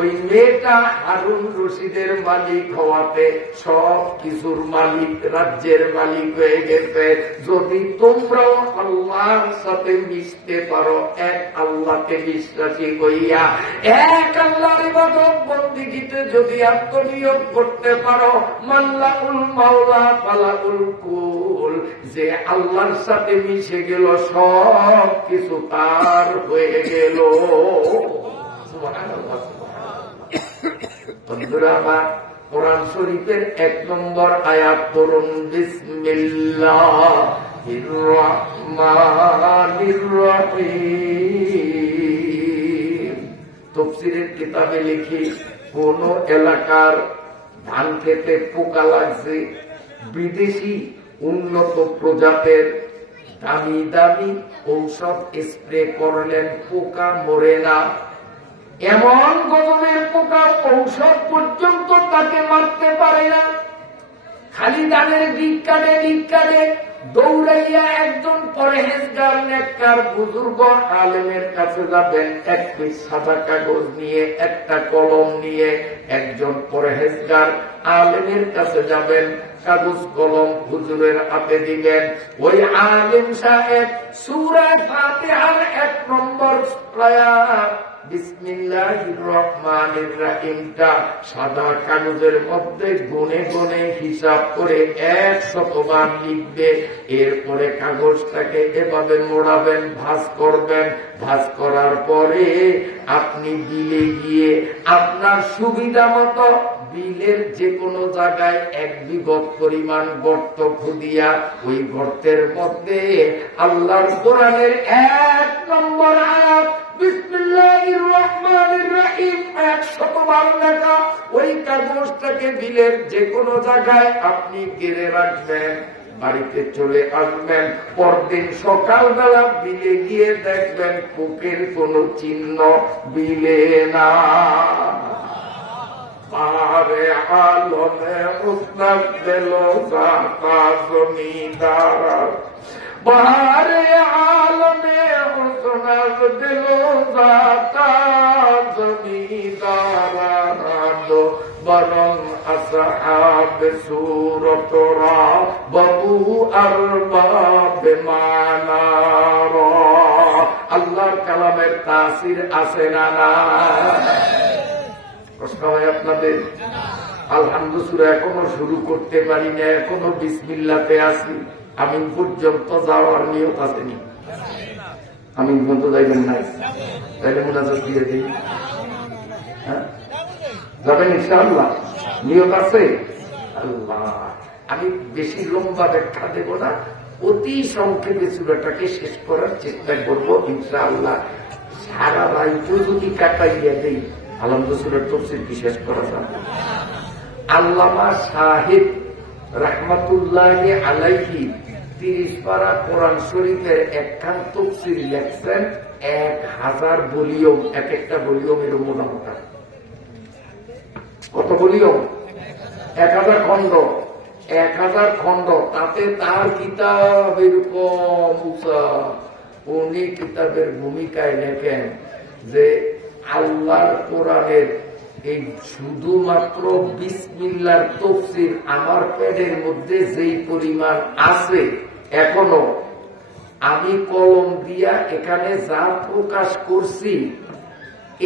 ওই মেয়েটা হারুন রশিদের মালিক হওয়াতে সব কিছুর মালিক, রাজ্যের মালিক হয়ে গেছে। যদি তোমরাও আল্লাহর সাথে মিশতে পারো, এক আল্লাহকে বিশ্বাসী হইয়া এক আল্লাহর ইবাদত বন্দেগীতে যদি আত্মনিয়োগ করতে পারো, মাল্লাউল মাওলা ফালাউল কুল, যে আল্লাহর সাথে মিশে গেল সব কিছু তার হয়ে গেল। সুবহানাল্লাহ। বন্ধুরা আমার, কোরআন শরীফের 1 নম্বর আয়াত পড়ুন, বিসমিল্লাহির রহমানির রহিম। তাফসীরের কিতাবে লিখি, কোন এলাকার ধান খেতে পোকা লাগছে, বিদেশি উন্নত প্রজাতির দামি দামি ঔষধ স্প্রে করলেন, পোকা মরে না। এমন গজবের পোকা ঔষধ পর্যন্ত তাকে মারতে পারে না। খালি দানের দিক কাটে দৌড়াইয়া একজন পরহেজগার নেককার বুজুর্গ আলেমের কাছে যাবেন, এক পিস সাদা কাগজ নিয়ে, একটা কলম নিয়ে একজন পরহেজগার আলেমের কাছে যাবেন, কাগজ কলম হুজুরের হাতে দিবেন। ওই আলেম সাহেব সূরা ফাতিহার 1 নম্বর আয়াত বিসমিল্লাহির রহমানির রহিমটা সাদা কাগজের মধ্যে গুনে গুনে হিসাব করে 100 বার লিখবে। এরপরে কাগজটাকে এভাবে মোড়াবেন, ভাঁজ করবেন। ভাঁজ করার পরে আপনি বিলে গিয়ে আপনার সুবিধা মতো বিলের যে কোনো জায়গায় 1 বিঘত পরিমাণ গর্ত খুদিয়া ওই গর্তের মধ্যে আল্লাহর কোরআনের 1 নম্বর আয়াত বিসমিল্লাহির রহমানির রহিম 100 বার লেখা ওই কাগজটাকে বিলের যে কোনো জায়গায় আপনি গেড়ে রাখবেন। বাড়িতে চলে আসবেন, পরদিন সকালবেলা বিলে গিয়ে দেখবেন পোকের কোনো চিহ্ন বিলে না। বারে আলমে মুস্তাক দিল জাতা জমিদার, বারে আলমে মুস্তাক দিল জাতা জমিদার, বরং আসহাব সূরতরা বাবু আরবাব মানার। আল্লাহর কালামের তাসির আছে না না? প্রশ্ন হয় আপনাদের? আলহামদুলিল্লাহ এখনো শুরু করতে পারি না, এখনো বিসমিল্লাতে আছি। আমিন পর্যন্ত যাওয়ার নিয়ত আসেনি। আমিন পর্যন্ত যাইবেন নাই? তাইলে মুনাজাত দিয়ে দিই। হ্যাঁ, যাবেন ইনশাআল্লাহ? নিয়ত আছে? আল্লাহ, আমি বেশি লম্বা ব্যাখ্যা দেব না, অতি সংক্ষেপে সূরাটাকে শেষ করার চেষ্টা করবো ইনশাআল্লাহ। সারা রাইতো যদি কাটাইয়া দেই, আলহামদুলিল্লাহ তাফসীর কি শেষ করা যাবে? আল্লামা সাহেব রাহমাতুল্লাহি আলাইহি 30 পারা কোরআন শরীফের একখান তাফসীর লেখছেন, 1000 ভলিউম, এক একটা ভলিউমের মোটামোটা কত ভলিউম? 1000 খণ্ড, 1000 খণ্ড। তাতে তার কিতাব এরকম উঁচা। উনি কিতাবের ভূমিকায় লেখেন যে আল্লাহর কোরআনের এই শুধুমাত্র বিসমিল্লাহর তাফসীর আমার পেটের মধ্যে যেই পরিমাণ আছে, এখনো আমি কলম দিয়া এখানে যা প্রকাশ করছি,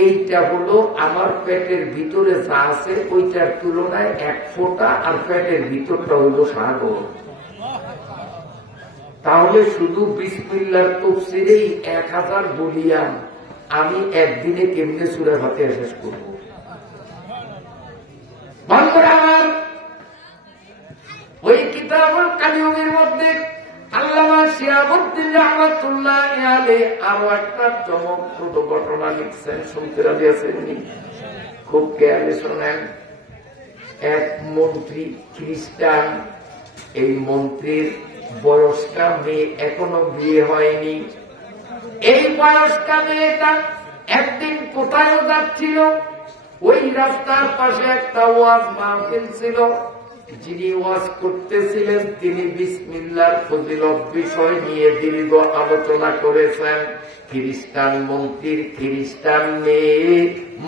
এইটা হলো আমার পেটের ভিতরে যা আছে ওইটার তুলনায় 1 ফোঁটা, আর পেটের ভিতরটা হইল সাগর। তাহলে শুধু বিসমিল্লাহর তাফসীরেই 1000 ভলিউম আমি একদিনে কেমনে সূরা ফাতিহা শেষ করব? আমার ওই কিতাবুল কালিমের মধ্যে আল্লামা শিহাবুদ্দিন রাহমাতুল্লাহি আলাইহি আরো একটা চমকপ্রদ ঘটনা লিখছেন, শুনতে রাজি আছেননি? খুব খেয়ালে শোনেন। এক মন্ত্রী খ্রিস্টান, এই মন্ত্রীর বয়স্কা মেয়ে, এখনো বিয়ে হয়নি। এই বয়স্কা মেয়েটা একদিন কোথায় যাচ্ছিল, ওই রাস্তার পাশে একটা ওয়াজ মাহফিল ছিল, যিনি ওয়াজ করতেছিলেন তিনি বিসমিল্লাহর ফজিলত বিষয় নিয়ে দীর্ঘ আলোচনা করেছেন। খ্রিস্টান মন্ত্রীর খ্রিস্টান মেয়ে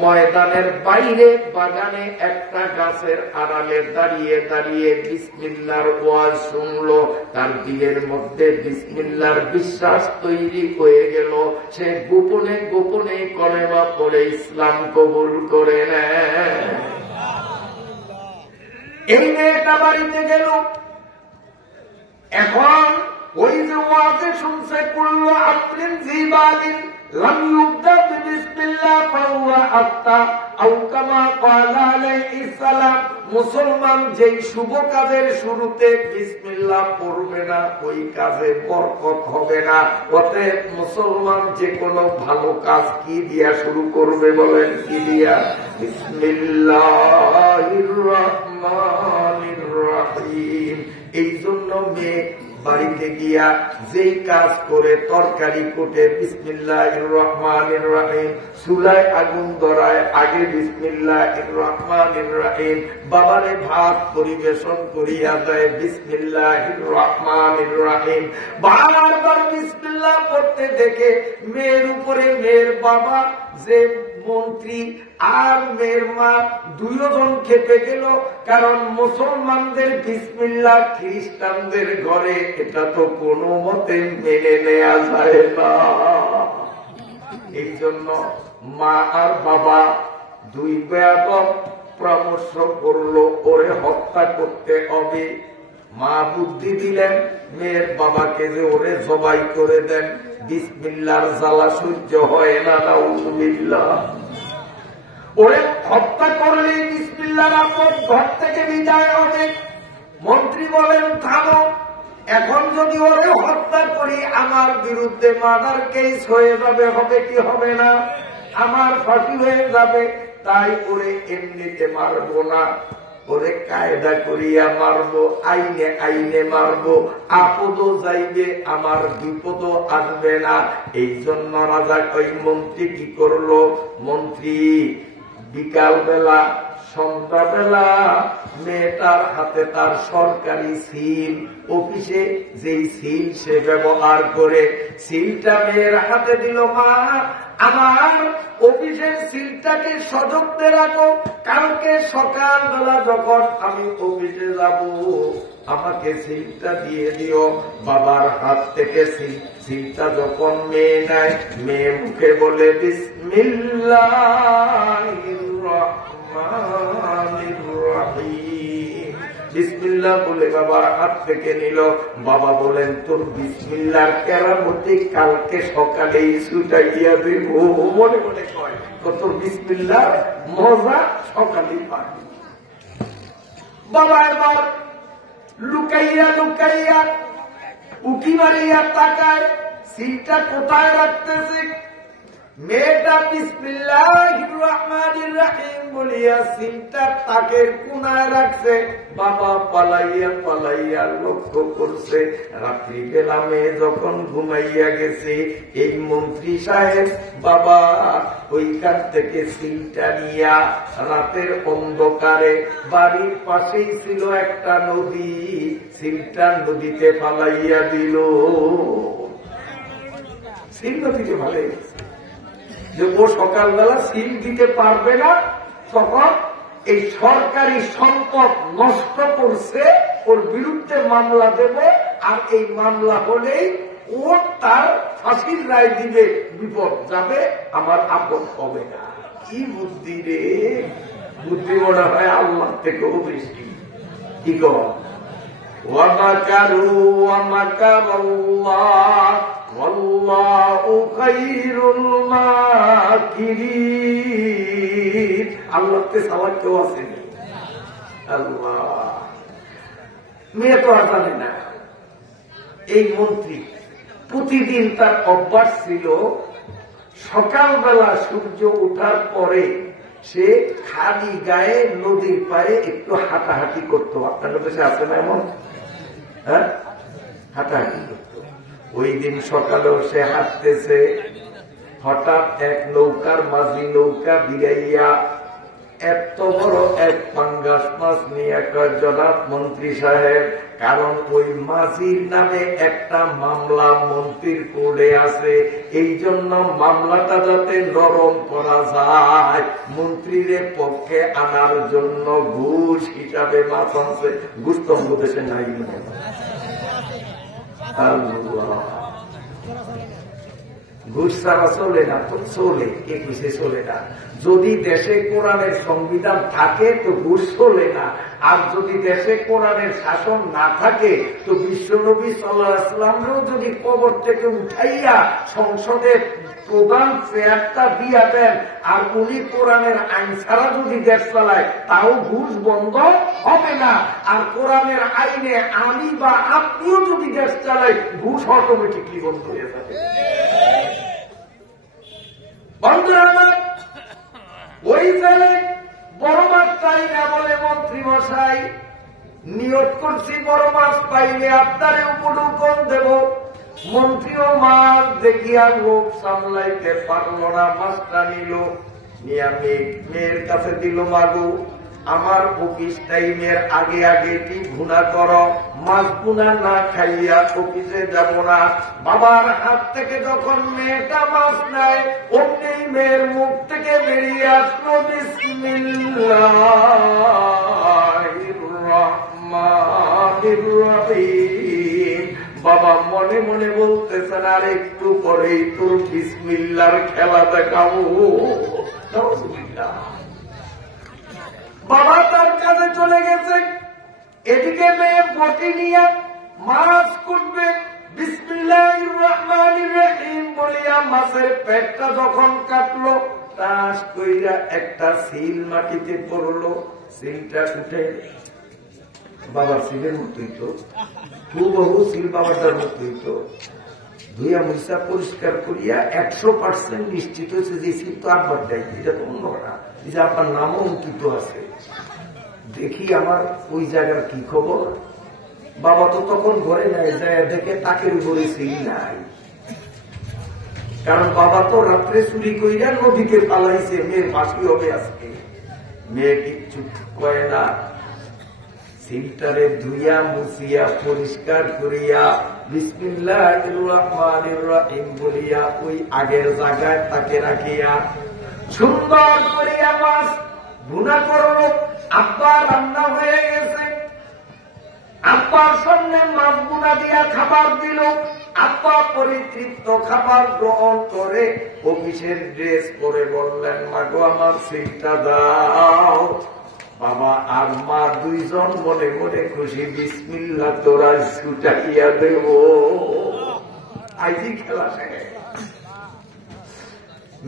ময়দানের বাইরে বাগানে একটা গাছের আড়ালে দাঁড়িয়ে দাঁড়িয়ে বিসমিল্লাহর ওয়াজ শুনলো। তার দিলের মধ্যে বিসমিল্লাহর বিশ্বাস তৈরি হয়ে গেল। সে গোপনে গোপনে কলেমা পড়ে ইসলাম কবুল করে নেয়। এই মেয়েটা বাড়িতে গেল। এখন ওই যে ওয়াজে শুনছে কুল্লু আমরিন জিবালিন লাম ইউবদা বিসমিল্লাহ ফাহুয়া আফতা আও কামা ক্বালা আলাইহিস সালাম। মুসলমান যেই শুভ কাজের শুরুতে বিসমিল্লাহ পড়বে না ওই কাজে বরকত হবে না। অতএব মুসলমান যে কোনো ভালো কাজ কি দিয়া শুরু করবে বলেন? কি দিয়া? বিসমিল্লাহির রহমানির রহিম। এই জন্য মেয়ে বাড়িতে গিয়া যেই কাজ করে তরকারি কোটে বিসমিল্লাহির রহমানির রহিম, চুলায় আগুন ধরায় আগে বিসমিল্লাহির রহমানির রহিম, বাবারে ভাত পরিবেশন করিয়া দেয় বিসমিল্লাহির রহমানির রহিম। বারবার বিসমিল্লাহ পড়তে দেখে মেয়ের উপরে মেয়ের বাবা যে মন্ত্রী আর মেয়ের মা দুইজন খেপে গেল। কারণ মুসলমানদের বিসমিল্লাহ খ্রিস্টানদের ঘরে এটা তো কোনো মতে মেনে নেওয়া যায় না। এই জন্য মা আর বাবা দুই বেয়াদব পরামর্শ করলো ওরে হত্যা করতে হবে। মা বুদ্ধি দিলেন মেয়ের বাবাকে যে ওরে জবাই করে দেন, বিসমিল্লাহর জ্বালা সহ্য হয় না। নাউযুবিল্লাহ। ওরে হত্যা করলে বিসমিল্লাহর আপদ ঘর থেকে বিদায় হবে। মন্ত্রী বলেন থামো, এখন যদি ওরে হত্যা করি আমার বিরুদ্ধে মার্ডার কেস হয়ে যাবে। হবে কি হবে না? আমার ফাঁসি হয়ে যাবে। তাই ওরে এমনিতে মারবো না, ওরে কায়দা করিয়া মারবো, আইনে আইনে মারবো। আপদও যাইবে আমার বিপদও আসবে না। এই জন্য রাজা ওই মন্ত্রী কি করলো? মন্ত্রী বিকাল বেলা সন্ধ্যাবেলা মেয়েটার হাতে তার সরকারি সিল, অফিসে যেই সিল সে ব্যবহার করে সিলটা মেয়ের হাতে দিল। মা আমার অফিসের সিলটাকে সযত্নে রাখো, কালকে সকালবেলা যখন আমি অফিসে যাব আমাকে সিলটা দিয়ে দিও। বাবার হাত থেকে সিলটা যখন মেয়ে নেয়, মেয়ে মুখে বলে বিসমিল্লাহির রহমানির রহিম। বিসমিল্লাহ বলে বাবার হাত থেকে নিল। বাবা বলেন তোর বিসমিল্লাহর কেরামতি কালকে সকালেই ছুটাইয়া দিব। মনে মনে কয় তোর বিসমিল্লাহর মজা সকালেই পাবি। বাবা এবার লুকাইয়া লুকাইয়া উকি মারিয়া তাকায় সিলটা কোথায় রাখতেছে। মেয়েটা বিসমিল্লাহির রহমানির রহিম বলিয়া সিলটা তাকের কোনায় রাখছে। বাবা পালাইয়া পালাইয়া লক্ষ্য করছে। রাত্রিবেলা মেয়ে যখন ঘুমাইয়া গেছে, এই মন্ত্রী সাহেব বাবা ওইখান থেকে সিলটা নিয়া রাতের অন্ধকারে বাড়ির পাশেই ছিল একটা নদী, সিলটা নদীতে ফালাইয়া দিল। সিল নদীতে ফালাই গেছে যে ও সকালবেলা সিল দিতে পারবে না, তখন এই সরকারি সম্পদ নষ্ট করছে, ওর বিরুদ্ধে মামলা দেব। আর এই মামলা হলেই ও তার ফাঁসির রায় দিবে, বিপদ যাবে, আমার আপদ হবে না। কি বুদ্ধি রে! বুদ্ধি মনে হয় আল্লাহ থেকেও বেশি। কি কর ওয়ামাকারু ওয়ামাকারাল্লাহ ওয়াল্লাহু খায়রুল মাকিরিন। আল্লাহকে সাওয়ার কেউ আসেনি। আল্লাহ মেয়ে তো আর জানে না। এই মন্ত্রী প্রতিদিন তার অভ্যাস ছিল সকালবেলা সূর্য ওঠার পরে সে খালি গায়ে নদীর পাড়ে একটু হাঁটাহাঁটি করতো। আপনাদের দেশে আছে না এমন? হ্যাঁ, হাঁটাহাঁটি করতো। ওই দিন সকালেও সে হাঁটতেছে, হঠাৎ এক নৌকার মাঝি নৌকা বিড়াইয়া এত বড় এক পাঙ্গাস মাছ নিয়ে জনাব মন্ত্রী সাহেব, কারণ ওই মাঝির নামে একটা মামলা মন্ত্রীর কোর্টে আছে, এই জন্য মামলাটা যাতে নরম করা যায় মন্ত্রীর পক্ষে আনার জন্য ঘুষ হিসাবে মাছ আনছে। ঘুষ তো দেশে নাই, ঘুষ ছাড়া চলে না, তো চলে কে কিসে চলে না। যদি দেশে কোরআনের সংবিধান থাকে তো ঘুষ চলে না, আর যদি দেশে কোরআনের শাসন না থাকে তো বিশ্বনবী সাল্লাল্লাহু আলাইহি ওয়াসাল্লামও যদি কবর থেকে উঠাইয়া সংসদে প্রধান চেয়ারটা দিয়া দেন আর উনি কোরআনের আইন ছাড়া যদি দেশ চালায় তাও ঘুষ বন্ধ হবে না। আর কোরআনের আইনে আমি বা আপনিও যদি দেশ চালাই ঘুষ অটোমেটিকলি বন্ধ হয়ে যাবে। ওই ফেলে বড় মাছ চাই না বলে মন্ত্রী মশাই নিয়োগ করছি, বড় মাছ পাইলে আপনারে উপঢৌকন দেব। মন্ত্রীও মাছ দেখিয়া লোক সামলাইতে পারল না, মাছটা নিল নিয়ে মেয়ের কাছে দিল, মাগো আমার অফিস টাইমের আগে আগে কি গুণা করো, মাছ গুণা না খাইয়া অফিসে যাব না। বাবার হাত থেকে যখন মেয়েটা মাছ নেয় অমনি মেয়ের মুখ থেকে বেরিয়ে আসলো বিসমিল্লাহির রহমানির রহিম। বাবা মনে মনে বলতেছেন আর একটু পরেই তোর বিসমিল্লার খেলা দেখাবো। বাবা তার কাছে চলে গেছে, এদিকে মেয়ে বটি নিয়ে মাছ কুটবে, বিসমিল্লাহির রহমানির রহিম বলিয়া মাছের পেটটা যখন কাটলো টাস কইরা একটা সিল মাটিতে পড়লো। সিলটা উঠে বাবার সিলের মতোই তো, হুবহু সিল বাবাটার মতোই তো, ধুইয়া মুইসা পরিষ্কার করিয়া 100% নিশ্চিত হয়েছে যে সিল তো আব্বার দেয়, এটা তো অন্য না, এই যে আপনার নামও অঙ্কিত আছে। দেখি আমার ওই জায়গার কি খবর। বাবা তো তখন ঘরে নাই, যায় দেখে তাকের উপরে সিল নাই, কারণ বাবা তো রাত্রে চুরি কইরা নদীতে পালাইছে, মেয়ের ফাঁসি হবে আজকে। মেয়ে কিচ্ছু কয় না, সিলটারে ধুইয়া মুছিয়া পরিষ্কার করিয়া বিসমিল্লাহির রহমানির রহিম বলিয়া ওই আগের জায়গায় তাকে রাখিয়া সুন্দর করিয়া মাছ ভুনা করলো। আব্বা রান্না হয়ে গেছে, আব্বার সামনে মাছ ভুনা দিয়া খাবার দিল। আব্বা পরিতৃপ্ত খাবার গ্রহণ করে অফিসের ড্রেস পরে বললেন, মাগো আমার সিলটা দাও। বাবা আর মা দুইজন মনে মনে খুশি, বিসমিল্লাহ তোরা ছুটাইয়া দেব, আইজি খেলা শেষ।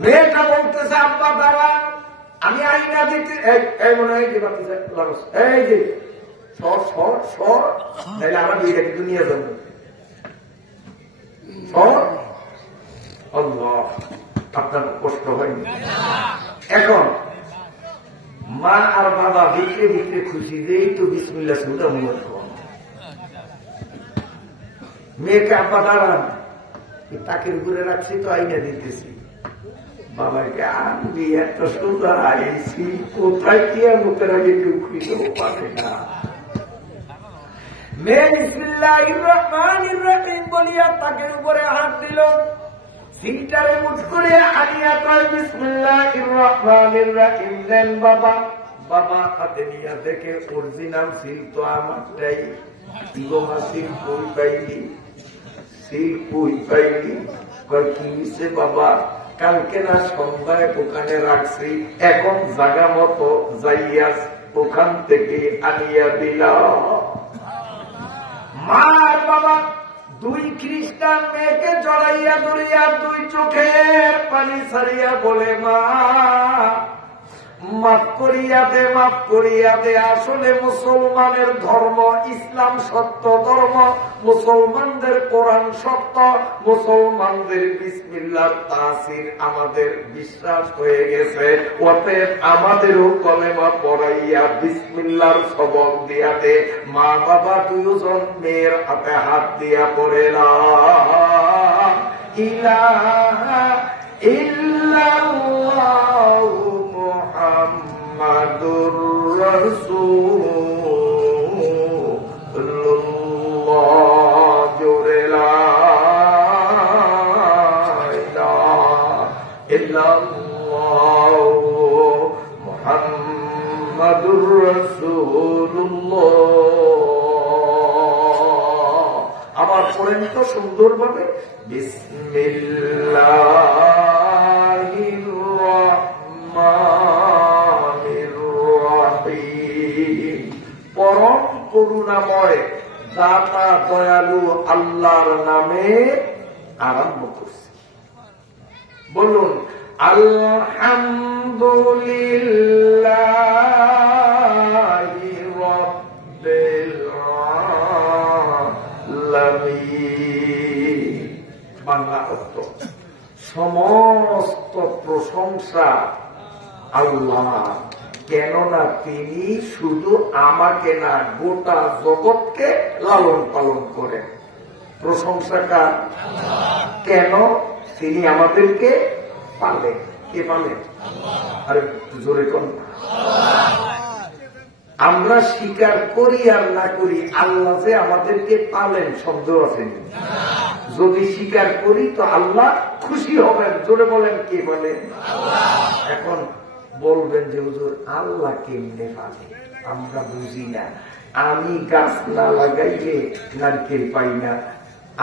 মেয়েটা বলতেছে, আব্বা দাঁড়া আমি আইনা দিতে, এই মনে হয় যে এই যে সর সর সর, তাহলে আমার বিয়ে দুনিয়া যাবো সর। আল্লাহ, আপনার কষ্ট হয়নি। এখন মা আর বাবা ভিতরে ভিতরে খুশি যে এই তো বিসমিল্লাহ সুদা মুখ। মেয়েকে আব্বা দাঁড়ান, তাকে উপরে রাখছি তো আইনা দিতেছি। বাবাকে আমি এত সুন্দর আইছি, কোথায় কি মুখের আগে কেউ খুঁজেও পাবে না। মেয়ে বিসমিল্লাহির রহমানির রহিম বলিয়া তাকে উপরে হাত দিল, সিলটারে মুঠ করে আনিয়া কয় বিসমিল্লাহির রহমানির রহিম দেন বাবা। বাবা হাতে নিয়ে দেখে অরিজিনাল সিল তো আমারটাই, সিল কই পাইনি, সিল কই পাইনি। কয় কি হইছে বাবা? কালকে না সন্ধ্যায় ওখানে রাখছি, এখন জায়গা মতো যাইয়া ওখান থেকে আনিয়া দিলাম। মার বাবা দুই খ্রিস্টান মেয়েকে জড়াইয়া ধরিয়া দুই চোখের পানি ছাড়িয়া বলে, মা মাফ করিয়া দে, মাফ করিয়া দে। আসলে মুসলমানের ধর্ম ইসলাম সত্য ধর্ম, মুসলমানদের কোরআন সত্য, মুসলমানদের বিসমিল্লাহর তাসির আমাদের বিশ্বাস হয়ে গেছে। অতএব আমাদেরও কলেমা পড়াইয়া বিসমিল্লাহর সবক দিয়া দে। মা বাবা দুজন মেয়ের হাতে হাত দিয়া পড়ে লা ইলাহা ইল্লাল্লাহু মুহাম্মাদুর সুন্দরভাবে বিসমিল্লাহির রাহমানির রাহিম, পরম করুণাময় দাতা দয়ালু আল্লাহর নামে আরম্ভ করছি। বলুন আলহামদুলিল্লাহি রাব্বিল আলামিন। বাংলা অর্থ, সমস্ত প্রশংসা আল্লাহ, কেননা তিনি শুধু আমাকে না গোটা জগৎকে লালন পালন করেন। প্রশংসা কার? কেন? তিনি আমাদেরকে পালেন। কে পালেন? আরে জোরে কোন। আমরা স্বীকার করি আর না করি, আল্লাহ যে আমাদেরকে পালেন শব্দ আছে। যদি স্বীকার করি তো আল্লাহ খুশি হবেন। জোরে বলেন কে পালেন? এখন বলবেন যে হুজুর আল্লাহ কেমনে পালে, আমরা বুঝি না। আমি গাছ না লাগাইলে নারকেল পাই না,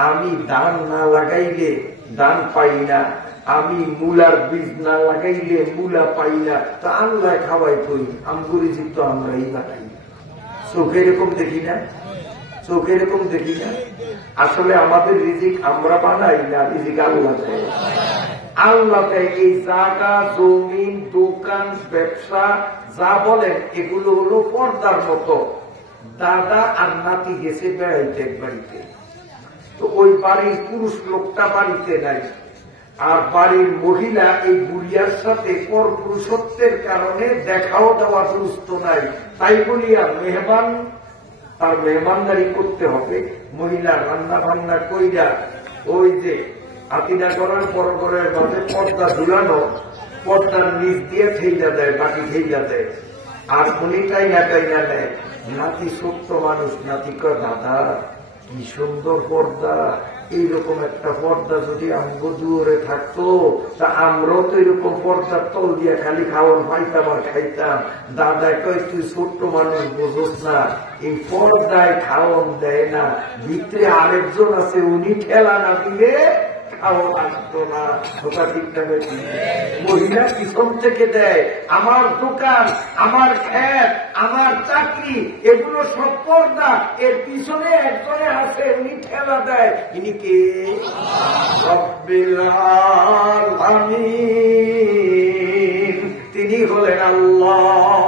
আমি ধান না লাগাইলে ধান পাই না, আমি মূলার বীজ না লাগাইলে মূলা পাই না। তা আল্লাহ খাওয়াই করি, আমগুরি জীব তো আমরাই লাগাই। চোখে এরকম দেখি না, চোখে এরকম দেখি না। আসলে আমাদের রিজিক আমরা বানাই না, রিজিক আল্লাহ দেয়। আল্লাহ দেয়। এই জায়গা, জমিন, দোকান, ব্যবসা যা বলেন এগুলো হলো পর্দার মতো। দাদা আর নাতি গেছে বেড়াইতে এক বাড়িতে, তো ওই বাড়ির পুরুষ লোকটা বাড়িতে নাই, আর বাড়ির মহিলা এই বুড়িয়ার সাথে পর পুরুষত্বের কারণে দেখাও দেওয়া দুরুস্ত নাই। তাই বলিয়া মেহমান, তার মেহমানদারি করতে হবে। মহিলা রান্না বান্না কইরা ওই যে আতিনা করার পর ঘরের মাঝে পর্দা ঝুলানো, পর্দার নিচ দিয়ে ঠেইলা দেয়, বাকি ঠেইলা দেয়। আর উনি টাইনা টাইনা দেয়। নাতি ছোট্ট মানুষ, নাতি কয় দাদা কি সুন্দর পর্দা, এইরকম একটা পর্দা যদি আমগো দুয়ারে থাকতো তা আমরাও তো এরকম পর্দার তল দিয়ে খালি খাওয়ান পাইতাম আর খাইতাম। দাদা কয় তুই ছোট্ট মানুষ বোঝস না, এই পর্দায় খাওয়ান দেয় না, ভিতরে আরেকজন আছে উনি ঠেলা না দিলে খাওয়ান আসতো না। ওটা ঠিক না? মহিলা পিছন থেকে দেয়। আমার দোকান, আমার ক্ষেত, আমার চাকরি এগুলো সব পর্দা, এর পিছনে একজনে আছে উনি ঠেলা দেয়। ইনি কে? রব্বিল আলামিন, তিনি হলেন আল্লাহ।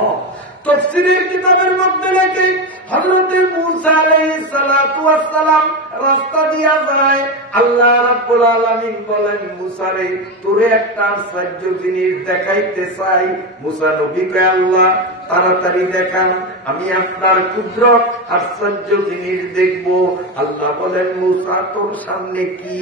তাফসীরের কিতাবের মধ্যে লেখে হযরতে মূসা আলাইহিস সালাতু ওয়াস সালাম রাস্তা দিয়া যায়। আল্লাহ রাব্বুল আলামিন বলেন মূসা রে, তোরে একটা আশ্চর্য জিনিস দেখাইতে চাই। মূসা নবী কয় আল্লাহ তাড়াতাড়ি দেখান, আমি আপনার কুদরত আশ্চর্য জিনিস দেখব। আল্লাহ বলেন মূসা তোর সামনে কি?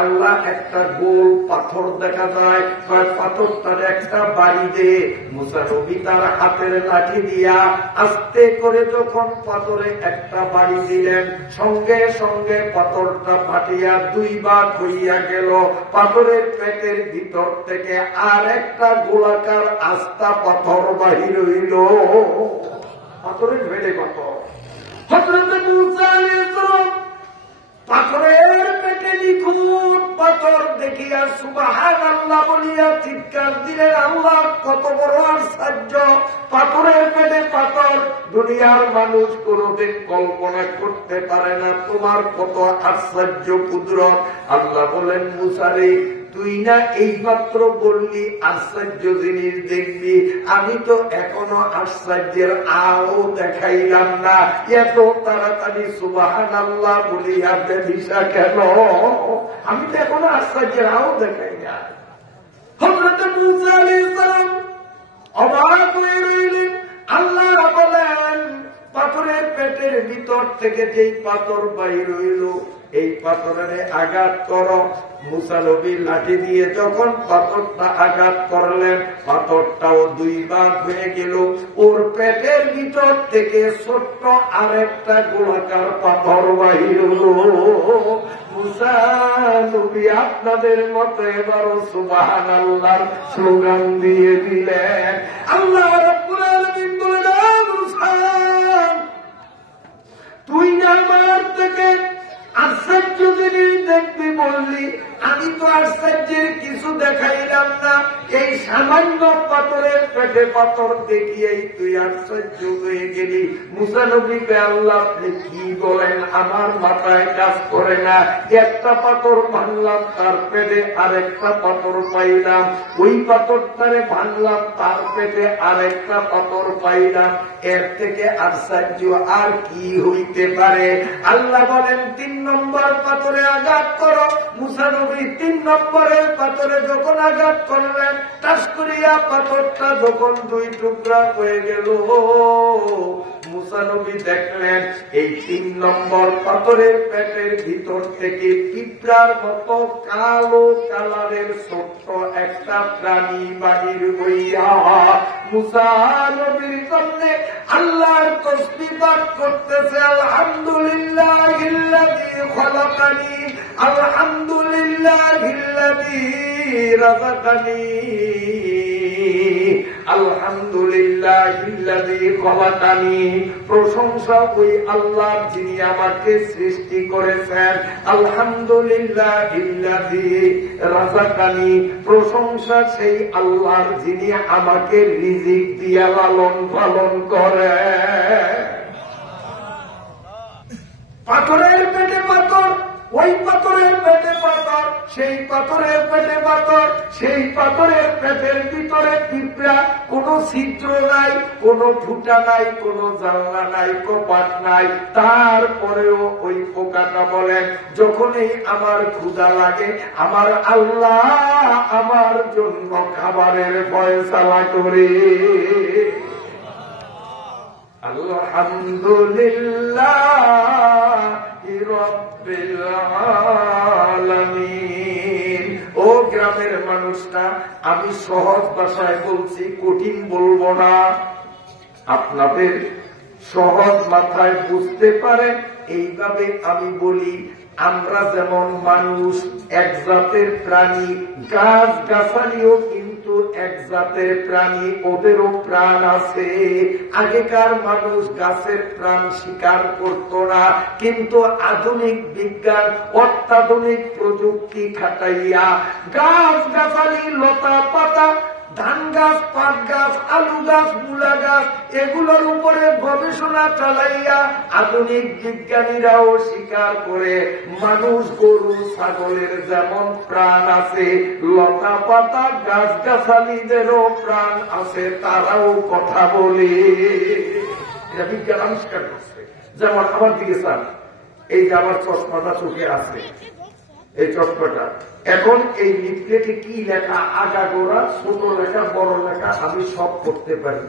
আল্লাহ একটা গোল পাথর দেখা যায়, কয় পাথরটার একটা বাড়ি দে। মূসা নবী তার হাতের লাঠি দিয়া আস্তে করে যখন পাথরে একটা বাড়ি দিলেন, সঙ্গে সঙ্গে পাথরটা ফাটিয়া দুই ভাগ হইয়া গেল। পাথরের পেটের ভিতর থেকে আর একটা গোলাকার আস্তা পাথর বাহির হইল। পাথরের পেটে পাথর। হযরত মূসা আলাইহিস সালাম পাথরের পেটে নিখুঁত পাথর দেখিয়া সুবহানাল্লাহ বলিয়া চিৎকার দিলেন, আল্লাহ কত বড় আশ্চর্য! পাথরের পেটে পাথর, দুনিয়ার মানুষ কোনদিন কল্পনা করতে পারে না তোমার কত আশ্চর্য কুদরত। আল্লাহ বলেন মূসা রে, তুই না এইমাত্র বললি আশ্চর্য জিনিস দেখবি, আমি তো এখনো আশ্চর্যের আও দেখাইলাম না, এত তাড়াতাড়ি সুবহানাল্লাহ বলিয়া দিশা কেন? আমি তো এখনো আশ্চর্যের আও দেখাই না। হযরত মূসা আলাইহিস সালাম অবাক হয়ে রইলেন। আল্লাহ বলেন পাথরের পেটের ভিতর থেকে যেই পাথর বাইর হইল, এই পাথরের আঘাত করো। মূসা নবী লাঠি দিয়ে যখন পাথরটা আঘাত করলেন, পাথরটাও দুই ভাগ হয়ে গেল। ওর পেটের ভিতর থেকে ছোট্ট আরেকটা গোলাকার পাথর বাহির হলো। মূসা নবী আপনাদের মতো এবারও সুবহানাল্লাহর স্লোগান দিয়ে দিলেন। আল্লাহ রাব্বুল আলামিন বলেন মূসা, তুই না আমার থেকে আশ্চর্য জিনিস বললি? আমি তো আশ্চর্যের কিছু দেখাইলাম না, এই সামান্য পাথরের পেটে পাথর দেখিয়েই তুই আশ্চর্য হয়ে গেলি। মুসা নবীকে আল্লাহ আপনি কি বলেন? আমার মাথায় কাজ করে না। একটা পাথর ভাঙলাম, তার পেটে আরেকটা পাথর পাইলাম, ওই পাথরটারে ভাঙলাম, তার পেটে আরেকটা পাথর পাইলাম। এর থেকে আশ্চর্য আর কি হইতে পারে? আল্লাহ বলেন 3 নম্বর পাথরে আঘাত করো। মুসা নবী 3 নম্বরের পাথরে যখন আঘাত করলেন, টাস করিয়া পাথরটা যখন 2 টুকরা হয়ে গেল, মুসা নবী দেখলেন এই 3 নম্বর পাথরের পেটের ভিতর থেকে পিঁপড়ার মতো কালো কালারের ছোট্ট একটা প্রাণী বাহির হইয়া মুসা নবীর সামনে আল্লাহর তাসবিহ পাঠ করতেছে। আলহামদুলিল্লাহিল্লাযী খালাকানি, আলহামদুলিল্লাহিল্লাযী রাযাকানি, আলহামদুলিল্লাহিল্লাযী খালাকানি। প্রশংসা ওই আল্লাহ যিনি আমাকে সৃষ্টি করেছেন। আলহামদুলিল্লাহিল্লাযী রাযাকানি, প্রশংসা সেই আল্লাহর যিনি আমাকে রিজিক দিয়া লালন পালন করে। পাথরের পেটে পাথর, ওই পাথরের পেটে পাথর, সেই পাথরের পেটে পাথর, সেই পাথরের পেটের ভিতরে পিঁপড়া। কোন ছিদ্র নাই, কোন ফুটা নাই, কোন জানলা নাই, কপাট নাই। তারপরেও ওই পোকাটা বলেন, যখনই আমার ক্ষুধা লাগে আমার আল্লাহ আমার জন্য খাবারের ফয়সালা করে। আলহামদুলিল্লাহ রাব্বিল আলামিন। ও গ্রামের মানুষরা, আমি সহজ ভাষায় বলছি, কঠিন বলবো না। আপনাদের সহজ মাথায় বুঝতে পারেন এইভাবে আমি বলি। আমরা যেমন মানুষ এক জাতের প্রাণী, গাছ গাছালিও কিন্তু এক জাতের প্রাণী, ওদেরও প্রাণ আছে। আগেকার মানুষ গাছের প্রাণ স্বীকার করত না, কিন্তু আধুনিক বিজ্ঞান অত্যাধুনিক প্রযুক্তি খাটাইয়া গাছ গাছালি, লতা পাতা, ধান গাছ, পাট গাছ, আলু গাছ, মূলা গাছ, এগুলোর উপরে গবেষণা চালাইয়া আধুনিক বিজ্ঞানীরাও স্বীকার করে মানুষ, গরু, ছাগলের যেমন প্রাণ আছে, লতা পাতা, গাছ গাছালিদেরও প্রাণ আছে, তারাও কথা বলে। এটা বিজ্ঞান আবিষ্কার করছে। যেমন আমার দিকে স্যার, এই যে আমার চশমাটা চোখে আছে, এই চশমাটা, এখন এই লিফলেটে কি লেখা, আগাগোড়া, ছোট লেখা, বড় লেখা, আমি সব করতে পারি।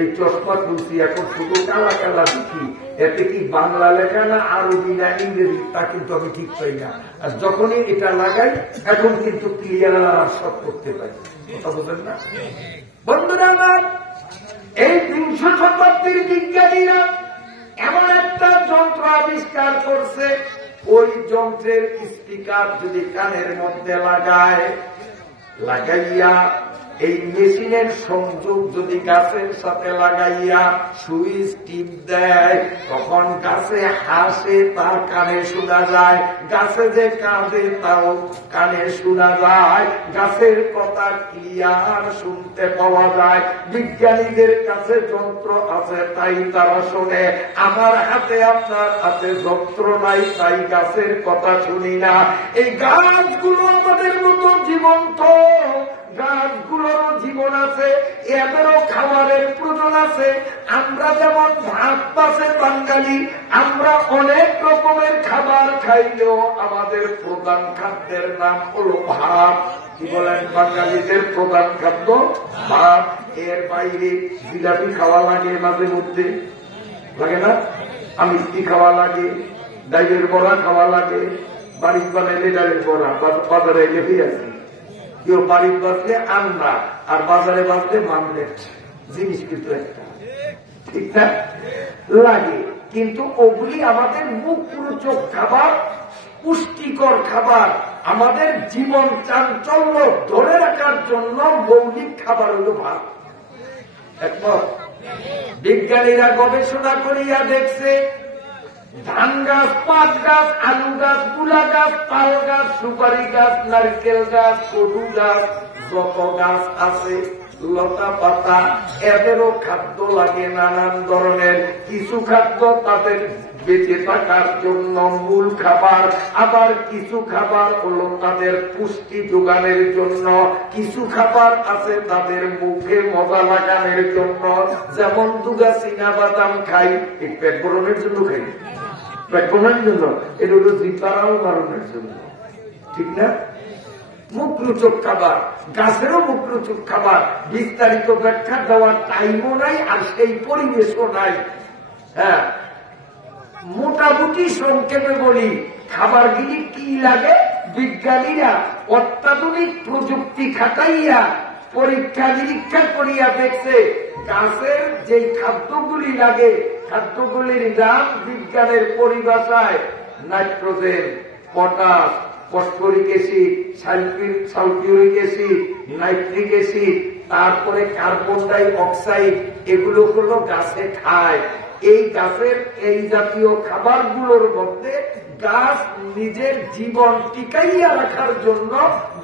এই চশমা তুলছি, এখন শুধু কালা কালা দেখি, এতে কি বাংলা লেখা না আরবি না ইংরেজি তা কিন্তু আমি ঠিক পাই না। আর যখনই এটা লাগাই এখন কিন্তু ক্লিয়ার সব করতে পারি। কথা বলেন না বন্ধুরা আমার? এই 300 শতাব্দীর বিজ্ঞানীরা এমন একটা যন্ত্র আবিষ্কার করছে, ওই যন্ত্রের স্পিকার যদি কানের মধ্যে লাগাইয়া এই মেশিনের সংযোগ যদি গাছের সাথে লাগাইয়া সুইচ টিপ দেয়, তখন গাছে হাসে, তার কানে শোনা যায়, গাছে যে কাঁদে তাও কানে শোনা যায়, গাছের কথা ক্লিয়ার শুনতে পাওয়া যায়। বিজ্ঞানীদের কাছে যন্ত্র আছে তাই তারা শোনে, আমার হাতে আপনার হাতে যন্ত্র নাই তাই গাছের কথা শুনি না। এই গাছগুলো আমাদের মতো জীবন্ত, গাছগুলোরও জীবন আছে, এদেরও খাবারের প্রয়োজন আছে। আমরা যেমন ভাত পাশে বাঙালি, আমরা অনেক রকমের খাবার খাইলেও আমাদের প্রধান খাদ্যের নাম হলো ভাত। কি বলেন? বাঙালিদের প্রধান খাদ্য ভাত। এর বাইরে জিলাপি খাওয়া লাগে, মাঝে মধ্যে লাগে না? মিষ্টি খাওয়া লাগে, ডাইলের বড়া খাওয়া লাগে, বাড়ি বানাইলে ডাইলের বড়া, বাজারে লেগে আছে। কেউ বাড়ির বাঁচলে আন্ডা, আর বাজারে বাঁচলে মামলেট, জিনিস কিন্তু একটা, ঠিক না? লাগে, কিন্তু ওগুলি আমাদের মুখ রোচক খাবার, পুষ্টিকর খাবার, আমাদের জীবন চাঞ্চল্য ধরে রাখার জন্য মৌলিক খাবার হলো ভাত। একমত? বিজ্ঞানীরা গবেষণা করিয়া দেখছে ধান গাছ, পাট গাছ, আলু গাছ, তুলা গাছ, তাল গাছ, সুপারি গাছ, নারকেল গাছ, কদু গাছ, যত গাছ আছে, লতা পাতা, এদেরও খাদ্য লাগে নানান ধরনের। কিছু খাদ্য তাদের বেঁচে থাকার জন্য মূল খাবার, আবার কিছু খাবার হলো তাদের পুষ্টি যোগানের জন্য, কিছু খাবার আছে তাদের মুখে মজা লাগানোর জন্য। যেমন দুগা চীনা বাদাম খাই, এই পেট গরমের জন্য খাই, পেট গরমের জন্য, এটা হলো জিপারাও বাড়ানোর জন্য, ঠিক না? মুখরোচক খাবার, গাছেরও মুখরোচক খাবার, বিস্তারিত ব্যাখ্যা দেওয়ার টাইমও নাই আর সেই পরিবেশও নাই। হ্যাঁ, মোটামুটি সংক্ষেপে বলি, খাবারগুলি কি লাগে, বিজ্ঞানীরা অত্যাধুনিক প্রযুক্তি খাটাইয়া পরীক্ষা নিরীক্ষা করিয়া দেখছে গাছের যে খাদ্যগুলি লাগে, খাদ্যগুলির নাম বিজ্ঞানের পরিভাষায় nitrogen, potash, phosphoric acid, sulphuric acid, nitric acid, তারপরে কার্বন ডাই অক্সাইড, এগুলো হলো গাছে খায়। এই গাছের এই জাতীয় খাবারগুলোর মধ্যে গাছ নিজের জীবন টিকাইয়া রাখার জন্য,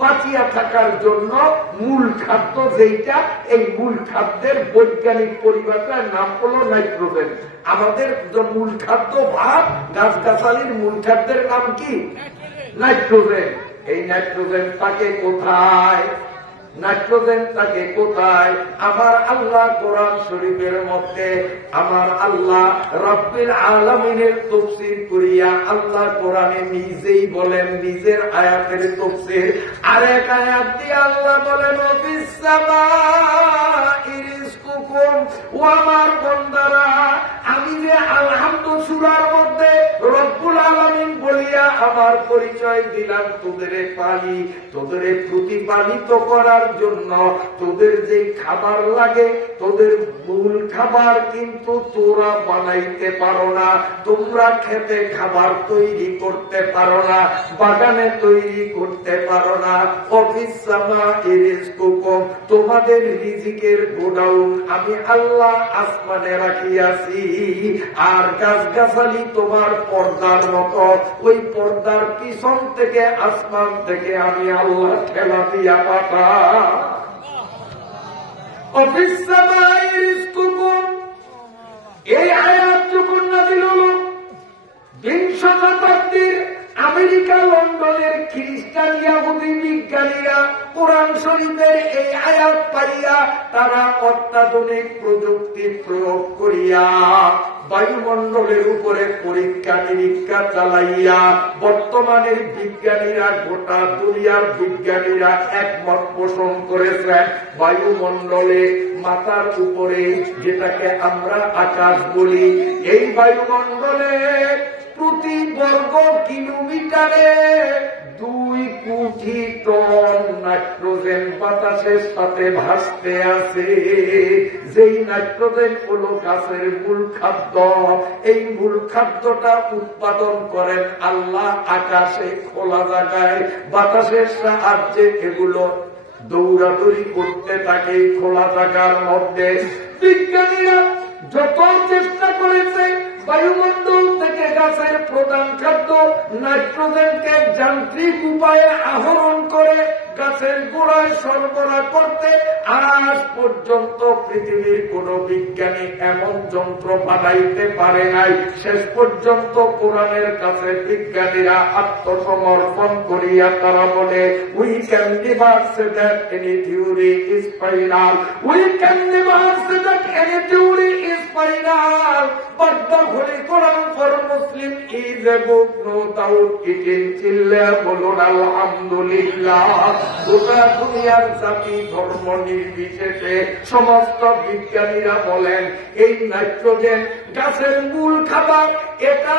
বাঁচিয়া থাকার জন্য মূল খাদ্য যেটা, এই মূল খাদ্যের বৈজ্ঞানিক পরিভাষার নাম হলো নাইট্রোজেন। আমাদের মূল খাদ্য ভাত, গাছগাছালির মূল খাদ্যের নাম কি? নাইট্রোজেন। এই নাইট্রোজেন থাকে কোথায়? নাইট্রোজেন থাকে কোথায়? আমার আল্লাহ কোরআন শরীফের মধ্যে, আমার আল্লাহ রব্বুল আলামিনের তাফসীর করিয়া আল্লাহ কোরআনে নিজেই বলেন, নিজের আয়াতের তাফসীর আরেক আয়াত দিয়ে আল্লাহ বলেন, ওয়াফিস সামাই রিজকুকুম, ও আমার বান্দারা, আমি যে আলহামদু সূরার মধ্যে রব্বুল আলামিন বলিয়া আমার পরিচয় দিলাম, তোদের পালি, তোদের প্রতিপালিত করার জন্য তোদের যে খাবার লাগে, তোদের মূল খাবার কিন্তু তোরা বানাইতে পারো না, তোমরা খেতে খাবার তৈরি করতে পারো না, বাগানে তৈরি করতে পারো না। অফিস সামাই রিজকুকুম, তোমাদের রিজিকের গোডাউন আমি আল্লাহ আসমানে রাখিয়াছি, আর গাছগাছালি তোমার পর্দার মতো, ওই পর্দার পিছন থেকে আসমান থেকে আমি আল্লাহ ঠেলা দিয়া পাঠা। অফিস সামাই রিজকুকুম, এই আয়াত যখন নাযিল হলো, বিংশ শতাব্দীর আমেরিকা লন্ডনের খ্রিস্টান ইহুদি বিজ্ঞানীরা কোরআন শরীফের এই আয়াত পাইয়া তারা অত্যাধুনিক প্রযুক্তি প্রয়োগ করিয়া বায়ুমণ্ডলের উপরে পরীক্ষা নিরীক্ষা চালাইয়া বর্তমানের বিজ্ঞানীরা, গোটা দুনিয়ার বিজ্ঞানীরা একমত পোষণ করেছেন, বায়ুমণ্ডলে মাথার উপরে যেটাকে আমরা আকাশ বলি, এই বায়ুমণ্ডলে প্রতি বর্গ কিলোমিটারে 2 কোটি টন নাইট্রোজেন বাতাসের সাথে ভাসতে আছে। যেই নাইট্রোজেন হলো গাছের মূল খাদ্য, এই মূল খাদ্যটা উৎপাদন করেন আল্লাহ আকাশে খোলা জায়গায়, বাতাসের সাহায্যে এগুলো দৌড়াদৌড়ি করতে থাকে খোলা জায়গার মধ্যে। বিজ্ঞানীরা যত চেষ্টা করেছে বায়ুমণ্ডল থেকে গাছের প্রধান খাদ্য নাইট্রোজেনকে যান্ত্রিক উপায়ে আহরণ করে গাছের গোড়ায় সরবরাহ করতে, আজ পর্যন্ত পৃথিবীর কোন বিজ্ঞানী এমন যন্ত্র বানাইতে পারে নাই। শেষ পর্যন্ত কোরআনের কাছে বিজ্ঞানীরা আত্মসমর্পণ করিয়া তারা বলে, we can never say that any theory is final, we can never say that any theory is final, but the holy Quran for Muslim is a book no doubt it in. চিল্লা বলুন আলহামদুলিল্লাহ। গোটা দুনিয়ার জাতি ধর্ম নির্বিশেষে সমস্ত বিজ্ঞানীরা বলেন, এই নাইট্রোজেন গাছের মূল খাবার, এটা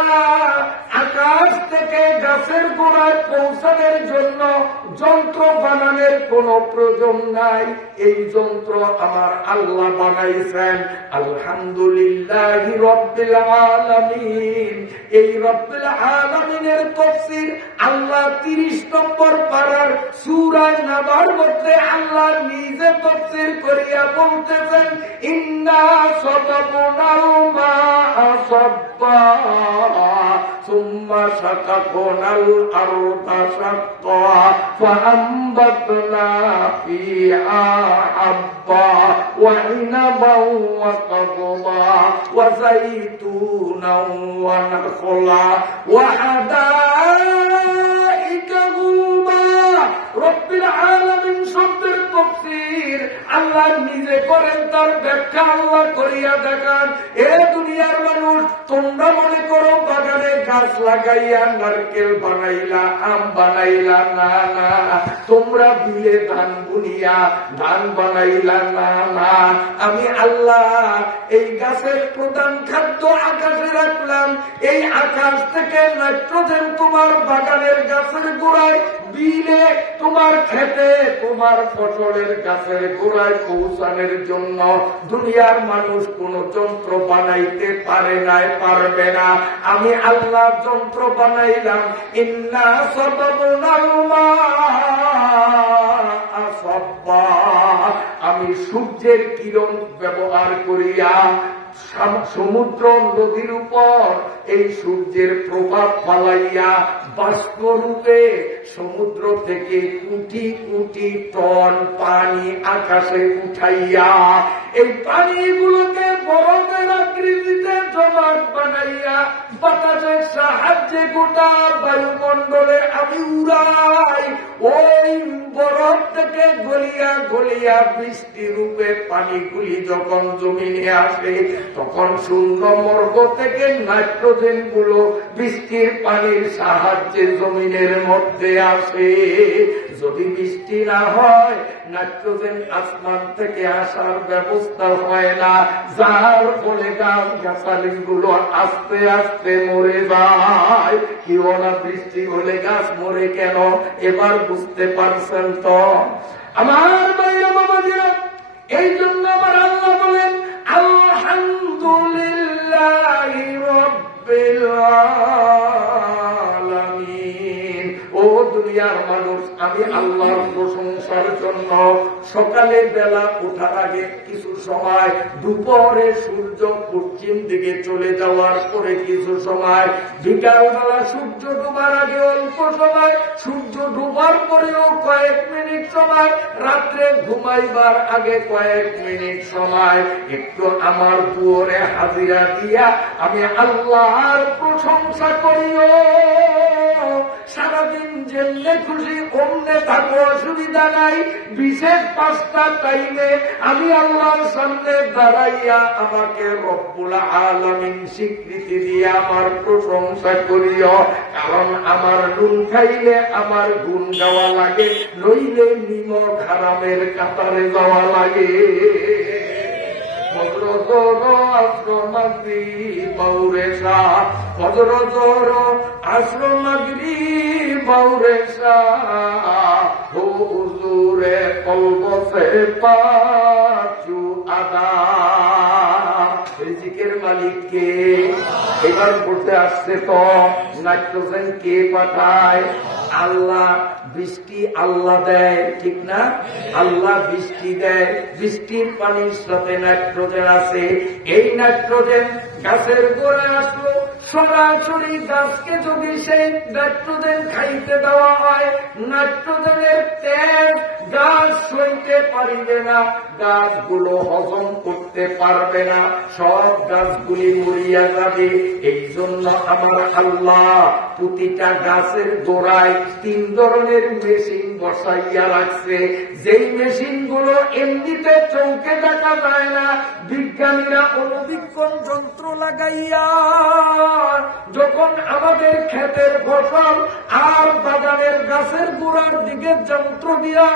আকাশ থেকে গাছের গোড়ায় পৌঁছানোর জন্য যন্ত্র বানানোর কোন প্রয়োজন নাই। এই যন্ত্র আমার আল্লাহ বানাইছেন। আলহামদুলিল্লাহ রব্বিল আলামিন। এই রব্বিল আলামিনের তাফসীর আল্লাহ 30 নম্বর পারার সূরা নাবার মধ্যে আল্লাহ নিজে তাফসীর করিয়া বলতেছেন, ইন্না সাবাবনাল মা সাব্বা শাকাকনাল আরদা শাক্কা ফাআমবাতনা ফিহা হাব্বা ওয়া ইনাবাও ওয়া কাদবা ওয়া যাইতুনাও ওয়া নাখলা ওয়া হাদাইকা গুলবা। রব্বিল আলামিন শব্দের তাফসীর আল্লাহ নিজে করেন, তার ব্যাখ্যা আল্লাহ করিয়া দেখান। এ দুনিয়ার মানুষ, তোমরা মনে করো বাগানে গাছ লাগাইয়া নারকেল বানাইলা, আম বানাইলা, না না। তোমরা বিলে ধান বুনিয়া ধান বানাইলা, না না। আমি আল্লাহ এই গাছের প্রধান খাদ্য আকাশে রাখলাম। এই আকাশ থেকে নাইট্রোজেন তোমার বাগানের গাছের গোড়ায়, বিলে, তোমার খেতে, তোমার ফসলের গাছের গোড়ায় পৌঁছানোর জন্য দুনিয়ার মানুষ কোন যন্ত্র বানাইতে পারে নাই, পারবে না। আমি আল্লাহ যন্ত্র বানাইলাম। ইন্না সাবাবনাল মাআ সাব্বা। আমি সূর্যের কিরণ ব্যবহার করিয়া সমুদ্র নদীর উপর এই সূর্যের প্রভাব ফালাইয়া বাষ্পরূপে সমুদ্র থেকে কোটি কোটি টন পানি আকাশে উঠাইয়া এই পানিগুলোকে বরফের আকৃতিতে জমাট বানাইয়া বাতাসের সাহায্যে গোটা বায়ুমণ্ডলে আমি উড়াই। ওই বরফ থেকে গলিয়া গলিয়া বৃষ্টি রূপে পানিগুলি যখন জমিনে আসে, তখন শূন্য মর্গ থেকে নাইট্রোজেন গুলো বৃষ্টির পানির সাহায্যে জমিনের মধ্যে আসে। যদি বৃষ্টি না হয়, নাইট্রোজেন আসমান থেকে আসার ব্যবস্থা হয় না, যার ফলে গাছ গাছালি গুলো আস্তে আস্তে মরে যায়। কেউ না বৃষ্টি হলে গাছ মরে কেন, এবার বুঝতে পারছেন তো আমার ভাইরা বাবাজিরা? এই জন্য আমার আল্লাহ বলেন আলহামদুলিল্লাহি রাব্বিল আলামিন। ও দুনিয়ার মানুষ, আমি আল্লাহর প্রশংসার জন্য সকালে বেলা ওঠার আগে কিছু সময়, দুপুরে সূর্য পশ্চিম দিকে চলে যাওয়ার পরে কিছু সময়, বিকালবেলা সূর্য ডুবার আগে অল্প সময়, সূর্য ডুবার পরেও কয়েক মিনিট সময়, রাত্রে ঘুমাইবার আগে কয়েক মিনিট সময় একটু আমার দুয়ারে হাজিরা দিয়া আমি আল্লাহর প্রশংসা করিও। সারাদিন যেমনে খুশি অমনে থাকো, অসুবিধা নাই। বিশেষ 5টা টাইমে আমি আল্লাহর সামনে দাঁড়াইয়া আমাকে রব্বুল আলামিন স্বীকৃতি দিয়ে আমার প্রশংসা করিও। কারণ আমার নুন খাইলে আমার গুণ গাওয়া লাগে, নইলে নিমক হারামের কাতারে যাওয়া লাগে। ফজর জোর আসর মাগরিব বাউরে শাহ, ফজর জোর আসর মাগরিব বাউরে শাহ, হুজুরে কলব সে পাচু আদা। রিজিকের মালিক কে? এবার বলতে আসছে তো নাইট্রোজেন কে পাঠায়? আল্লাহ। বৃষ্টি আল্লাহ দেয়, ঠিক না? আল্লাহ বৃষ্টি দেয়, বৃষ্টির পানির সাথে নাইট্রোজেন আছে। এই নাইট্রোজেন গাছের গোড়ায় আসলো, সরাসরি গাছকে যদি সেই নাইট্রোজেন খাইতে দেওয়া হয়, নাইট্রোজেনের তেজ গাছ সইতে পারবে না, গাছগুলো হজম করতে পারবে না, সব গাছগুলি মরিয়া যাবে। এই জন্য আমার আল্লাহ প্রতিটা গাছের গোড়ায় 3 ধরনের মেশিন বসাইয়া রাখছে। যেই মেশিন গুলো এমনিতে চৌকে দেখা যায় না, বিজ্ঞানীরা অনুবীক্ষণ যন্ত্র লাগাইয়া যখন আমাদের ক্ষেতের ফসল আর বাগানের গাছের গোড়ার দিকে যন্ত্র দিয়া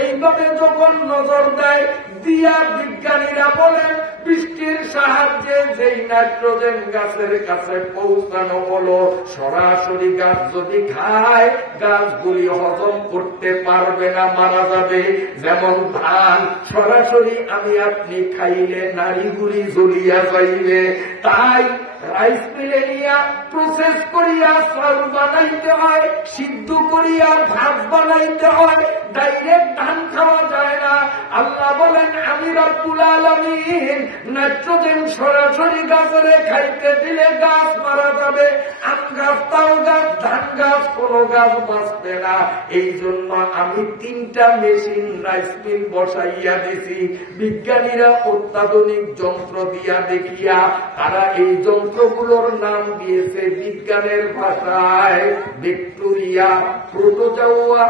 এইভাবে যখন নজর দেয়, দিয়া বিজ্ঞানীরা বলেন বৃষ্টির সাহায্যে যেই নাইট্রোজেন গাছের কাছে পৌঁছানো হলো, সরাসরি গাছ যদি খায়, গাছগুলি হজম করতে পারবে না, মারা যাবে। যেমন ধান সরাসরি আমি আপনি খাইলে নাড়িগুলি জ্বলিয়া যাইবে, তাই রাইস মিলে নিয়া প্রসেস করিয়া চাল বানাইতে হয়, সিদ্ধ করিয়া ভাত বানাইতে হয়, ডাইরেক্ট ধান খাওয়া যায় না। আল্লাহ বলেন আমি রব্বুল আলামিন নাইট্রোজেন সরাসরি গাছের খাইতে দিলে গাছ মারা যাবে, আম গাছ, তাল গাছ, ধান গাছ, কোনো গাছ বাঁচবে না। এই জন্য আমি 3টা মেশিন রাইস মিল বসাইয়া দিছি। বিজ্ঞানীরা অত্যাধুনিক যন্ত্র দিয়া দেখিয়া তারা এই যন্ত্রগুলোর নাম দিয়েছে বিজ্ঞানের ভাষায় ভিক্টোরিয়া, প্রোটোজোয়া,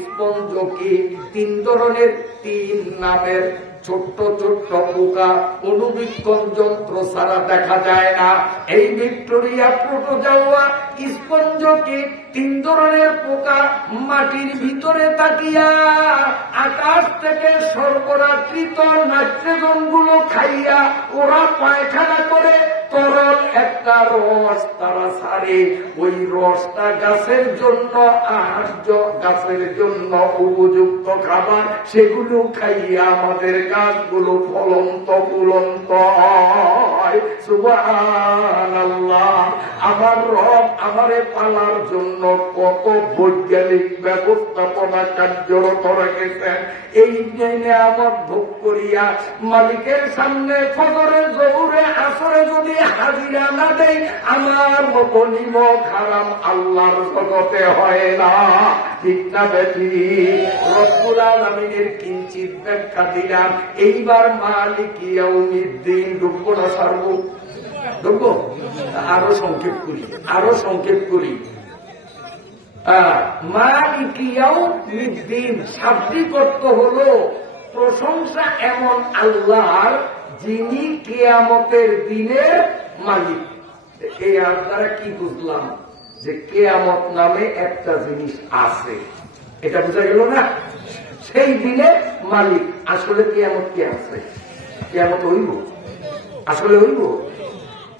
স্পঞ্জকি। 3 ধরনের 3 নামের ছোট্ট ছোট্ট পোকা অনুবীক্ষণ যন্ত্র ছাড়া দেখা যায় না। এই ভিক্টোরিয়া, প্রোটোজোয়া, স্পঞ্জকি 3 ধরনের পোকা মাটির ভিতরে তাকিয়া আকাশ থেকে সরবরাহকৃত নাইট্রোজেন গুলো খাইয়া ওরা পায়খানা করে তরল একটা রস তারা ছাড়ে। ওই রসটা গাছের জন্য আহার্য, গাছের জন্য উপযুক্ত খাবার। সেগুলো খাইয়া আমাদের গাছগুলো ফলন্ত ফুলন্ত হয়। সুবহানাল্লাহ। আমার রব আমারে পালার জন্য কত বৈজ্ঞানিক ব্যবস্থাপনা কার্যরত রেখেছেন। এই নিয়ামত ভোগ করিয়া মালিকের সামনে ফজরে, জোহরে, আসরে যদি হাজিরা না দেই, আমার মতো নিমক হারাম আল্লাহর জগতে হয় না। ঠিক না বেটি? রব্বুল আলামিনের কিঞ্চিত ব্যাখ্যা দিলাম। এইবার মালিক ইয়াউমিদ্দিন ঢুকব না সারব? ঢুকব? আরো সংক্ষেপ করি। মালিক ইয়াউমিদ্দিন শাব্দিক অর্থ হলো প্রশংসা এমন আল্লাহর যিনি কিয়ামতের দিনের মালিক। এই দ্বারা কি বুঝলাম? যে কিয়ামত নামে একটা জিনিস আছে, এটা বোঝা গেল না? সেই দিনে মালিক। আসলে কিয়ামত কি আছে? কিয়ামত হইব, আসলে হইব।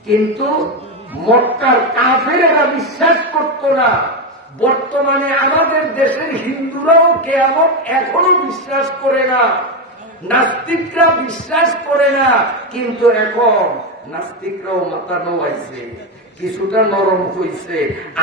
কিন্তু মক্কার কাফেরেরা বিশ্বাস করত না। বর্তমানে আমাদের দেশের হিন্দুরাও কিয়ামত এখনো বিশ্বাস করে না, নাস্তিকরা বিশ্বাস করে না। কিন্তু এখন নাস্তিকরাও মাথা নোয়াইছে, কিছুটা নরম হয়েছে।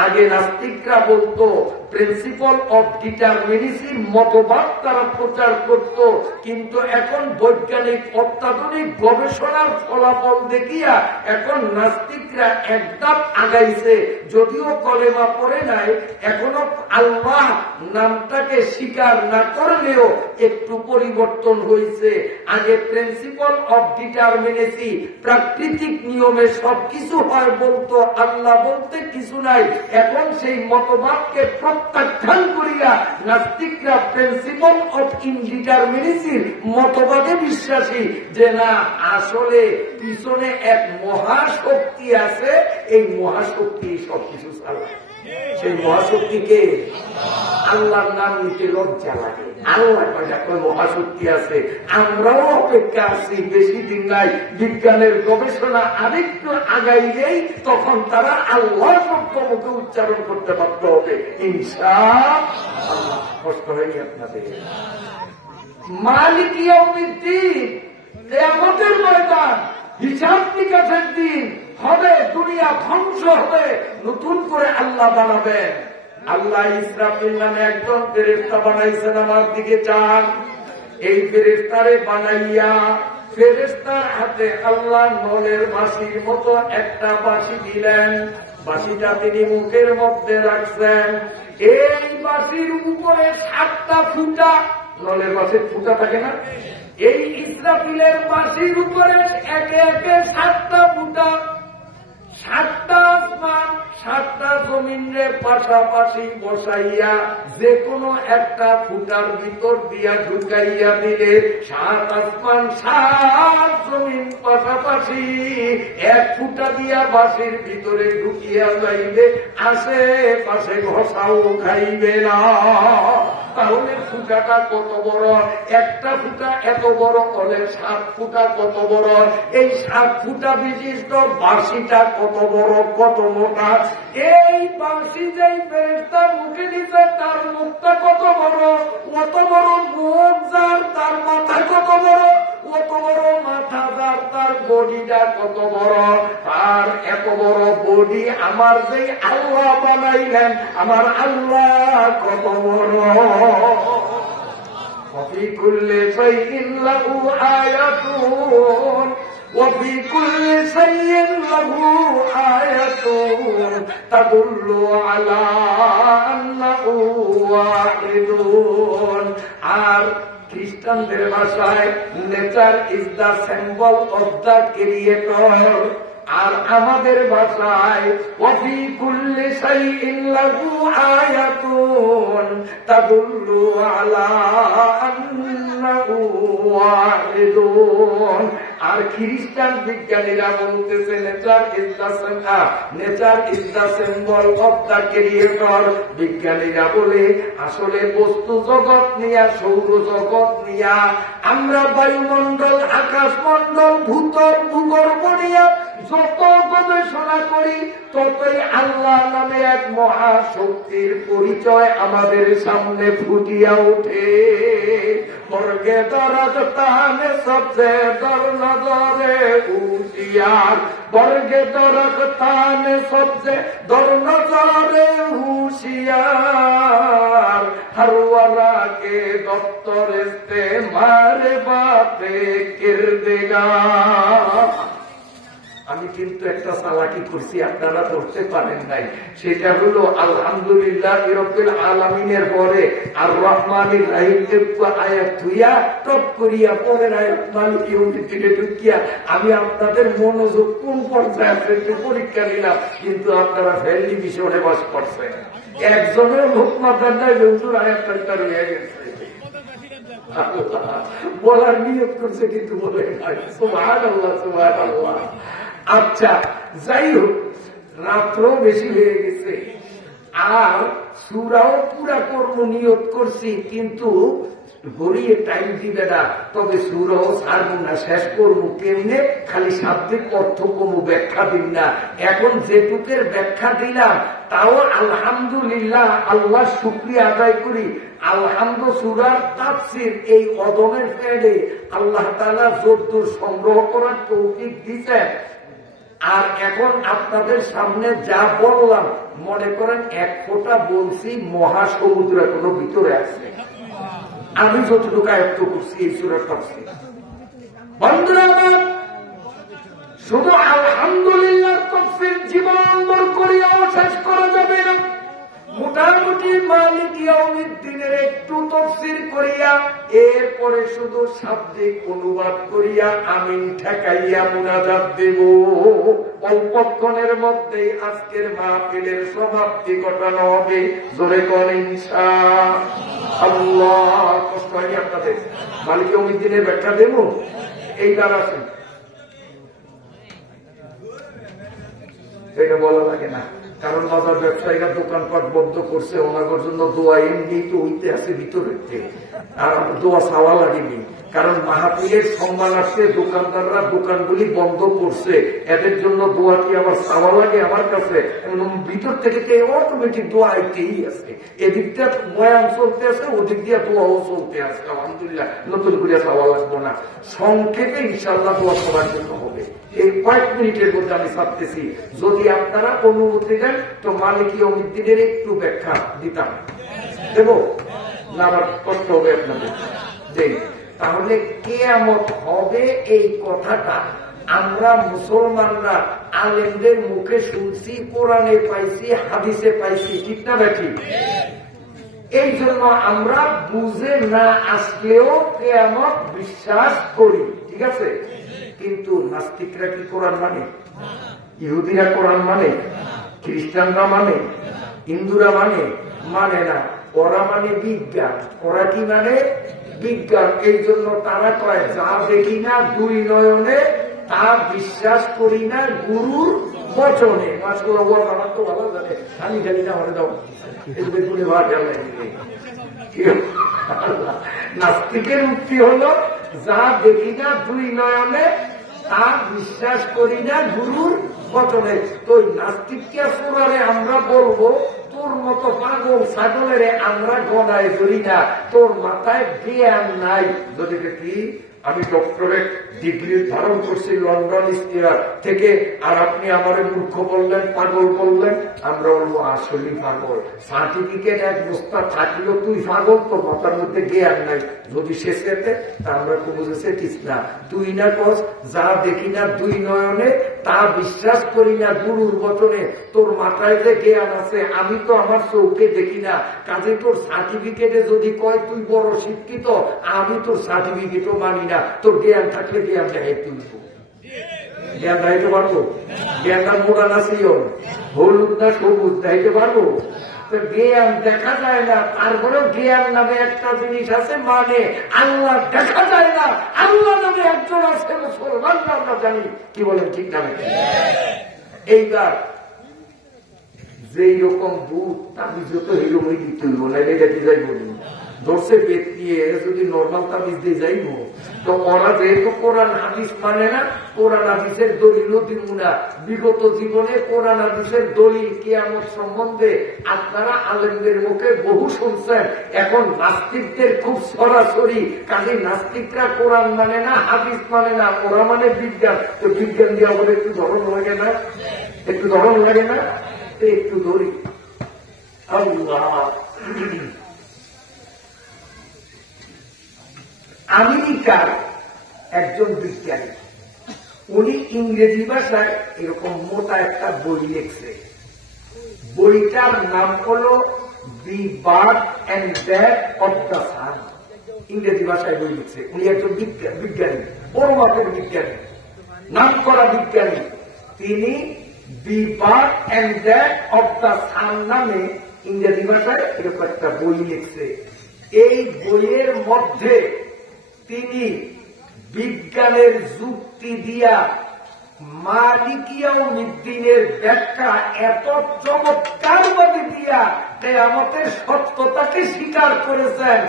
আগে নাস্তিকরা বলতো প্রিন্সিপাল অফ ডিটারমিনিসি মতবাদ তারা প্রচার করত, কিন্তু এখন বৈজ্ঞানিক অত্যাধুনিক গবেষণার ফলাফল দেখিয়া এখন নাস্তিকরা একদম আগাইছে। যদিও কলেমা পড়ে নাই, এখনো আল্লাহ নামটাকে স্বীকার না করলেও একটু পরিবর্তন হয়েছে। আগে প্রিন্সিপাল অফ ডিটারমিনিসি, প্রাকৃতিক নিয়মে সবকিছু হয় বলতো, আল্লাহ বলতে কিছু নাই। এখন সেই মতবাদকে প্রত্যাখ্যান করিয়া নাস্তিকরা প্রিন্সিপাল অফ ইনডিটারমিনিসির মতবাদে বিশ্বাসী, যে না, আসলে পিছনে এক মহাশক্তি আছে, এই মহাশক্তি সবকিছু চালায়। সেই মহাশক্তিকে আল্লাহর নাম নিতে লজ্জা লাগে। আল্লাহ মহাশক্তি আছে, আমরাও অপেক্ষা আছি। বেশি দিন নাই, বিজ্ঞানের গবেষণা আরেকটু আগাইলেই তখন তারা আল্লাহ শব্দ মুখে উচ্চারণ করতে পারতে হবে ইনশাআল্লাহ। কষ্ট হয়নি আপনাদের? মালিক ইয়াউমিদ্দিন, কিয়ামতের ময়দান, হিসাব নিকাশের দিন হবে। দুনিয়া ধ্বংস হবে, নতুন করে আল্লাহ বানাবেন। আল্লাহ ইসরাফিল নামে একজন ফেরেশতা বানাইছেন। আমার দিকে চান। এই ফেরেশতারে বানাইয়া ফেরেশতার হাতে আল্লাহ নলের বাঁশির মতো একটা বাঁশি দিলেন। বাঁশিটা তিনি মুখের মধ্যে রাখছেন। এই বাঁশির উপরে 7টা ফুটা, নলের বাঁশির ফুটা থাকে না, এই ইসরাফিলের বাঁশির উপরে একে একে 7টা ফুটা, 7টা আসমান, 7টা জমিনে পাশাপাশি বসাইয়া যে কোনো একটা ফুটার ভিতর দিয়া ঢুকাইয়া দিলে 7 আসমান 7 জমিন পাশাপাশি এক ফুটা দিয়া বাঁশির ভিতরে ঢুকিয়া যাইবে, আশেপাশে ঘষাও খাইবে না। তাহলে ফুটাটা কত বড়? একটা ফুটা এত বড় হলে 7 ফুটা কত বড়? এই 7 ফুটা বিশিষ্ট বাঁশিটা কত বড়, কত মোটা? এই বাঁশি যেই ফেরেশতা মুখে নিছে তার মুখটা কত বড়, কত বড় মুখ যার, তার মাথা কত বড়, কত বড় মাথা যার, তার বডিটা কত বড়। তার এত বড় বডি আমার যে আল্লাহ বানাইলেন, আমার আল্লাহ কত বড়। وفي كل شيء له آية কুল্লি শাইইন লাহু আয়াতুন তাদুল্লু আলা আন্নাহু ওয়াহিদুন। আর খ্রিস্টানদের ভাষায় nature is the symbol of the creator, আর আমাদের ভাষায় ওয়াফি কুল্লি শাইইন লাহু আয়াতুন তাদুল্লু আলা আন্নাহু ওয়াহিদুন। আর খ্রিস্টান বিজ্ঞানীরা বলতেছে nature is the symbol of the creator. বিজ্ঞানীরা বলে আসলে বস্তু জগৎ নিয়া, সৌর জগৎ নিয়া, আমরা বায়ুমণ্ডল, আকাশমণ্ডল, ভূগর্ভ নিয়া যত গবেষণা করি ততই আল্লাহ নামে এক মহাশক্তির পরিচয় আমাদের সামনে ফুটিয়া ওঠে। বর্গে দরগতানে সবচেয়ে দর নজরে হুঁশিয়ার, বর্গে দরগতানে সবচেয়ে দর নজরে হুঁশিয়ার, हर वरा के दफ्तर इस्तेमाल बाते किरदिगार। আমি কিন্তু একটা চালাকি করছি, আপনারা ধরতে পারেন নাই। সেটা হলো আলহামদুলিল্লাহ রাব্বিল আলামিনের পরে আর রহমানির রহিম আয়াত ধুইয়া টপ করিয়া পরের আয়াত মালিক ইয়াউমিদ্দিনে ঢুকিয়া আমি আপনাদের মনোযোগ কোন পর্যায়ে আছে একটু পরীক্ষা নিলাম, কিন্তু আপনারা ফেল ডিভিশনে বাস করছেন। একজনের মুখ মাথার নাই হুজুর আয়াতটা রয়ে গেছে, বলার নিয়ত করছে কিন্তু বলে নাই। সুবহানাল্লাহ, সুবহানাল্লাহ। আচ্ছা, যাই হোক, রাত্র বেশি হয়ে গেছে আর সূরাও পুরা কর্ম নিয়ত করছি, কিন্তু গড়িয়ে টাইম দিবে না। তবে সূরাও ছাড়বো না, শেষ করবো কেমনে, খালি শাব্দিক অর্থ কমু ব্যাখ্যা দিন না। এখন যেটুকের ব্যাখ্যা দিলাম তাও আলহামদুলিল্লাহ আল্লাহ শুকরিয়া আদায় করি। আলহামদু সূরার তাফসীর এই অদমের পেড়ে আল্লাহ তাআলা যদ্দূর সংগ্রহ করার তৌফিক দিয়েছেন। আর এখন আপনাদের সামনে যা বললাম মনে করেন এক ফোঁটা বলছি মহাসমুদ্র কোনো ভিতরে আছে, আমি যতটুকু আয়ত্ত করছি এই সূরার তাফসীর। বন্ধুরা আমার, শুধু আলহামদুলিল্লাহ তাফসীর জীবন ভর করিয়াও শেষ করা যাবে না। মোটামুটি মালিক ইয়াউমিদ্দিনের একটু তাফসীর করিয়া এরপরে শুধু শাব্দিক অনুবাদ করিয়া আমিন ঠেকাইয়া মুনাজাত দেব। অল্পক্ষণের মধ্যেই আজকের মাহফিলের সমাপ্তি ঘটানো হবে। জোরে কোন ইনশাআল্লাহ। কষ্ট হয় আপনাদের? মালিক ইয়াউমিদ্দিনের ব্যাখ্যা দেব, এইবার আসেন, এটা বলা লাগে না, কারণ বাজার ব্যবসায়ীরা দোকানপাট বন্ধ করছে, ওনাদের জন্য দোয়া এমনি তো হইতে আছে ভিতরে, আর দোয়া চাওয়া লাগেনি। কারণ মাহফিলের সম্মানার্থে দোকানদাররা দোকানগুলি বন্ধ করছে, এদের জন্য দোয়া কি আমার চাওয়া লাগে আমার কাছে? ভিতর থেকে অটোমেটিক দোয়া আইতেই আছে। এদিকটা বয়ান চলতে আছে, ওদিক দিয়ে দোয়াও চলতে আছে। আলহামদুলিল্লাহ, নতুন করে চাওয়া লাগবো না। সংক্ষেপে ইনশাআল্লাহ দোয়া সবার জন্য হবে। এই কয়েক মিনিটের মধ্যে আমি চাচ্ছি যদি আপনারা অনুমতি দেন তো মালিক ইয়াউমিদ্দিনের একটু ব্যাখ্যা দিতাম, দেব না? আবার কষ্ট হবে আপনাদের। যে তাহলে কিয়ামত হবে এই কথাটা আমরা মুসলমানরা আলেমদের মুখে শুনছি, কোরআনে পাইছি, হাদিসে পাইছি, ঠিক না ব্যাঠি? এই জন্য আমরা বুঝে না আসলেও কিয়ামত বিশ্বাস করি, ঠিক আছে? কিন্তু নাস্তিকরা কি কোরআন মানে? ইহুদিরা কোরআন মানে? খ্রিস্টানরা মানে? হিন্দুরা মানে? মানে না। ওরা মানে বিজ্ঞান। ওরা কি মানে? বিজ্ঞান। এই জন্য তারা কয় যা দেখি না দুই নয়নে তা বিশ্বাস করি না গুরুর বচনে। মাসগুলো আমার তো ভালো জানে, আমি জানি না, আমার দাও নাস্তিকের উক্তি হলো যা দেখি না দুই নয়নে তা বিশ্বাস করি না গুরুর বচনে। তো নাস্তিককে সুরারে আমরা বলবো তোর মতো পাগল ছাগলের আমরা গণায় ধরি না, তোর মাথায় জ্ঞান নাই। যদি কি আমি ডক্টরেট ডিগ্রি ধারণ করছি লন্ডন থেকে, আর আপনি আমার মূর্খ বললেন, পাগল বললেন। আমরা বলবো আসলে পাগল। সার্টিফিকেট এক বস্তা থাকলেও তুই পাগল, তো মাথার মধ্যে জ্ঞান নাই। যদি শেষেতে তা আমরা তো বুঝেছে ঠিক না। তুই না কস যা দেখি না দুই নয়নে তা বিশ্বাস করি না গুরুর বচনে। তোর মাথায় যে জ্ঞান আছে আমি তো আমার চোখে দেখি না। কাজে তোর সার্টিফিকেটে যদি কয় তুই বড় শিক্ষিত, আমি তোর সার্টিফিকেটও মানি না। তোর জ্ঞান থাকলে জ্ঞান দেখাই তুলব, জ্ঞান দেখাইতে পারবো? জ্ঞানটা মোড়া না সিয়ন, হলুদ না সবুজ দেখাইতে পারবো? জ্ঞান দেখা যায় না, তারপরেও জ্ঞান নামে একটা জিনিস আছে, মানে আল্লাহ দেখা যায় না, আল্লাহ নামে একজন আছে মুসলমান আমরা জানি। কি বলেন ঠিক না? এইবার যেই রকম বুথ তাবিজ তো এইরকমই দিতে হইব, না দেখতে যাইব ধরছে পেট নিয়ে যদি নর্মাল তাবিজ দিয়ে যাইব। তো ওরা যেহেতু কোরআন হাদিস মানে না, কোরআন হাদিসের দলিলও দিব না। বিগত জীবনে কোরআন হাদিসের দলিল কিয়ামত সম্বন্ধে আপনারা আলেমদের মুখে বহু শুনছেন। এখন নাস্তিকদের খুব সরাসরি, কাজে নাস্তিকরা কোরআন মানে না, হাদিস মানে না, ওরা মানে বিজ্ঞান। তো বিজ্ঞান দিয়ে আমাদের একটু ধরন লাগে না? একটু ধরন লাগে না? একটু ধরি। আল্লাহ, আমেরিকার একজন বিজ্ঞানী, উনি ইংরেজি ভাষায় এরকম মোটা একটা বই লিখছে। বইটার নাম হলো the bird and bad of the sun. ইংরেজি ভাষায় বই লিখছে। উনি একজন বিজ্ঞানী, বড় মাপের বিজ্ঞানী, নাম করা বিজ্ঞানী। তিনি the bird and bad of the sun নামে ইংরেজি ভাষায় এরকম একটা বই লিখছে। এই বইয়ের মধ্যে তিনি বিজ্ঞানের যুক্তি দিয়া মালিকিয়াউমিদ্দিনের ব্যাখ্যা এত চমৎকার ভাবে দিয়া কিয়ামতের সত্যতাকে স্বীকার করেছেন।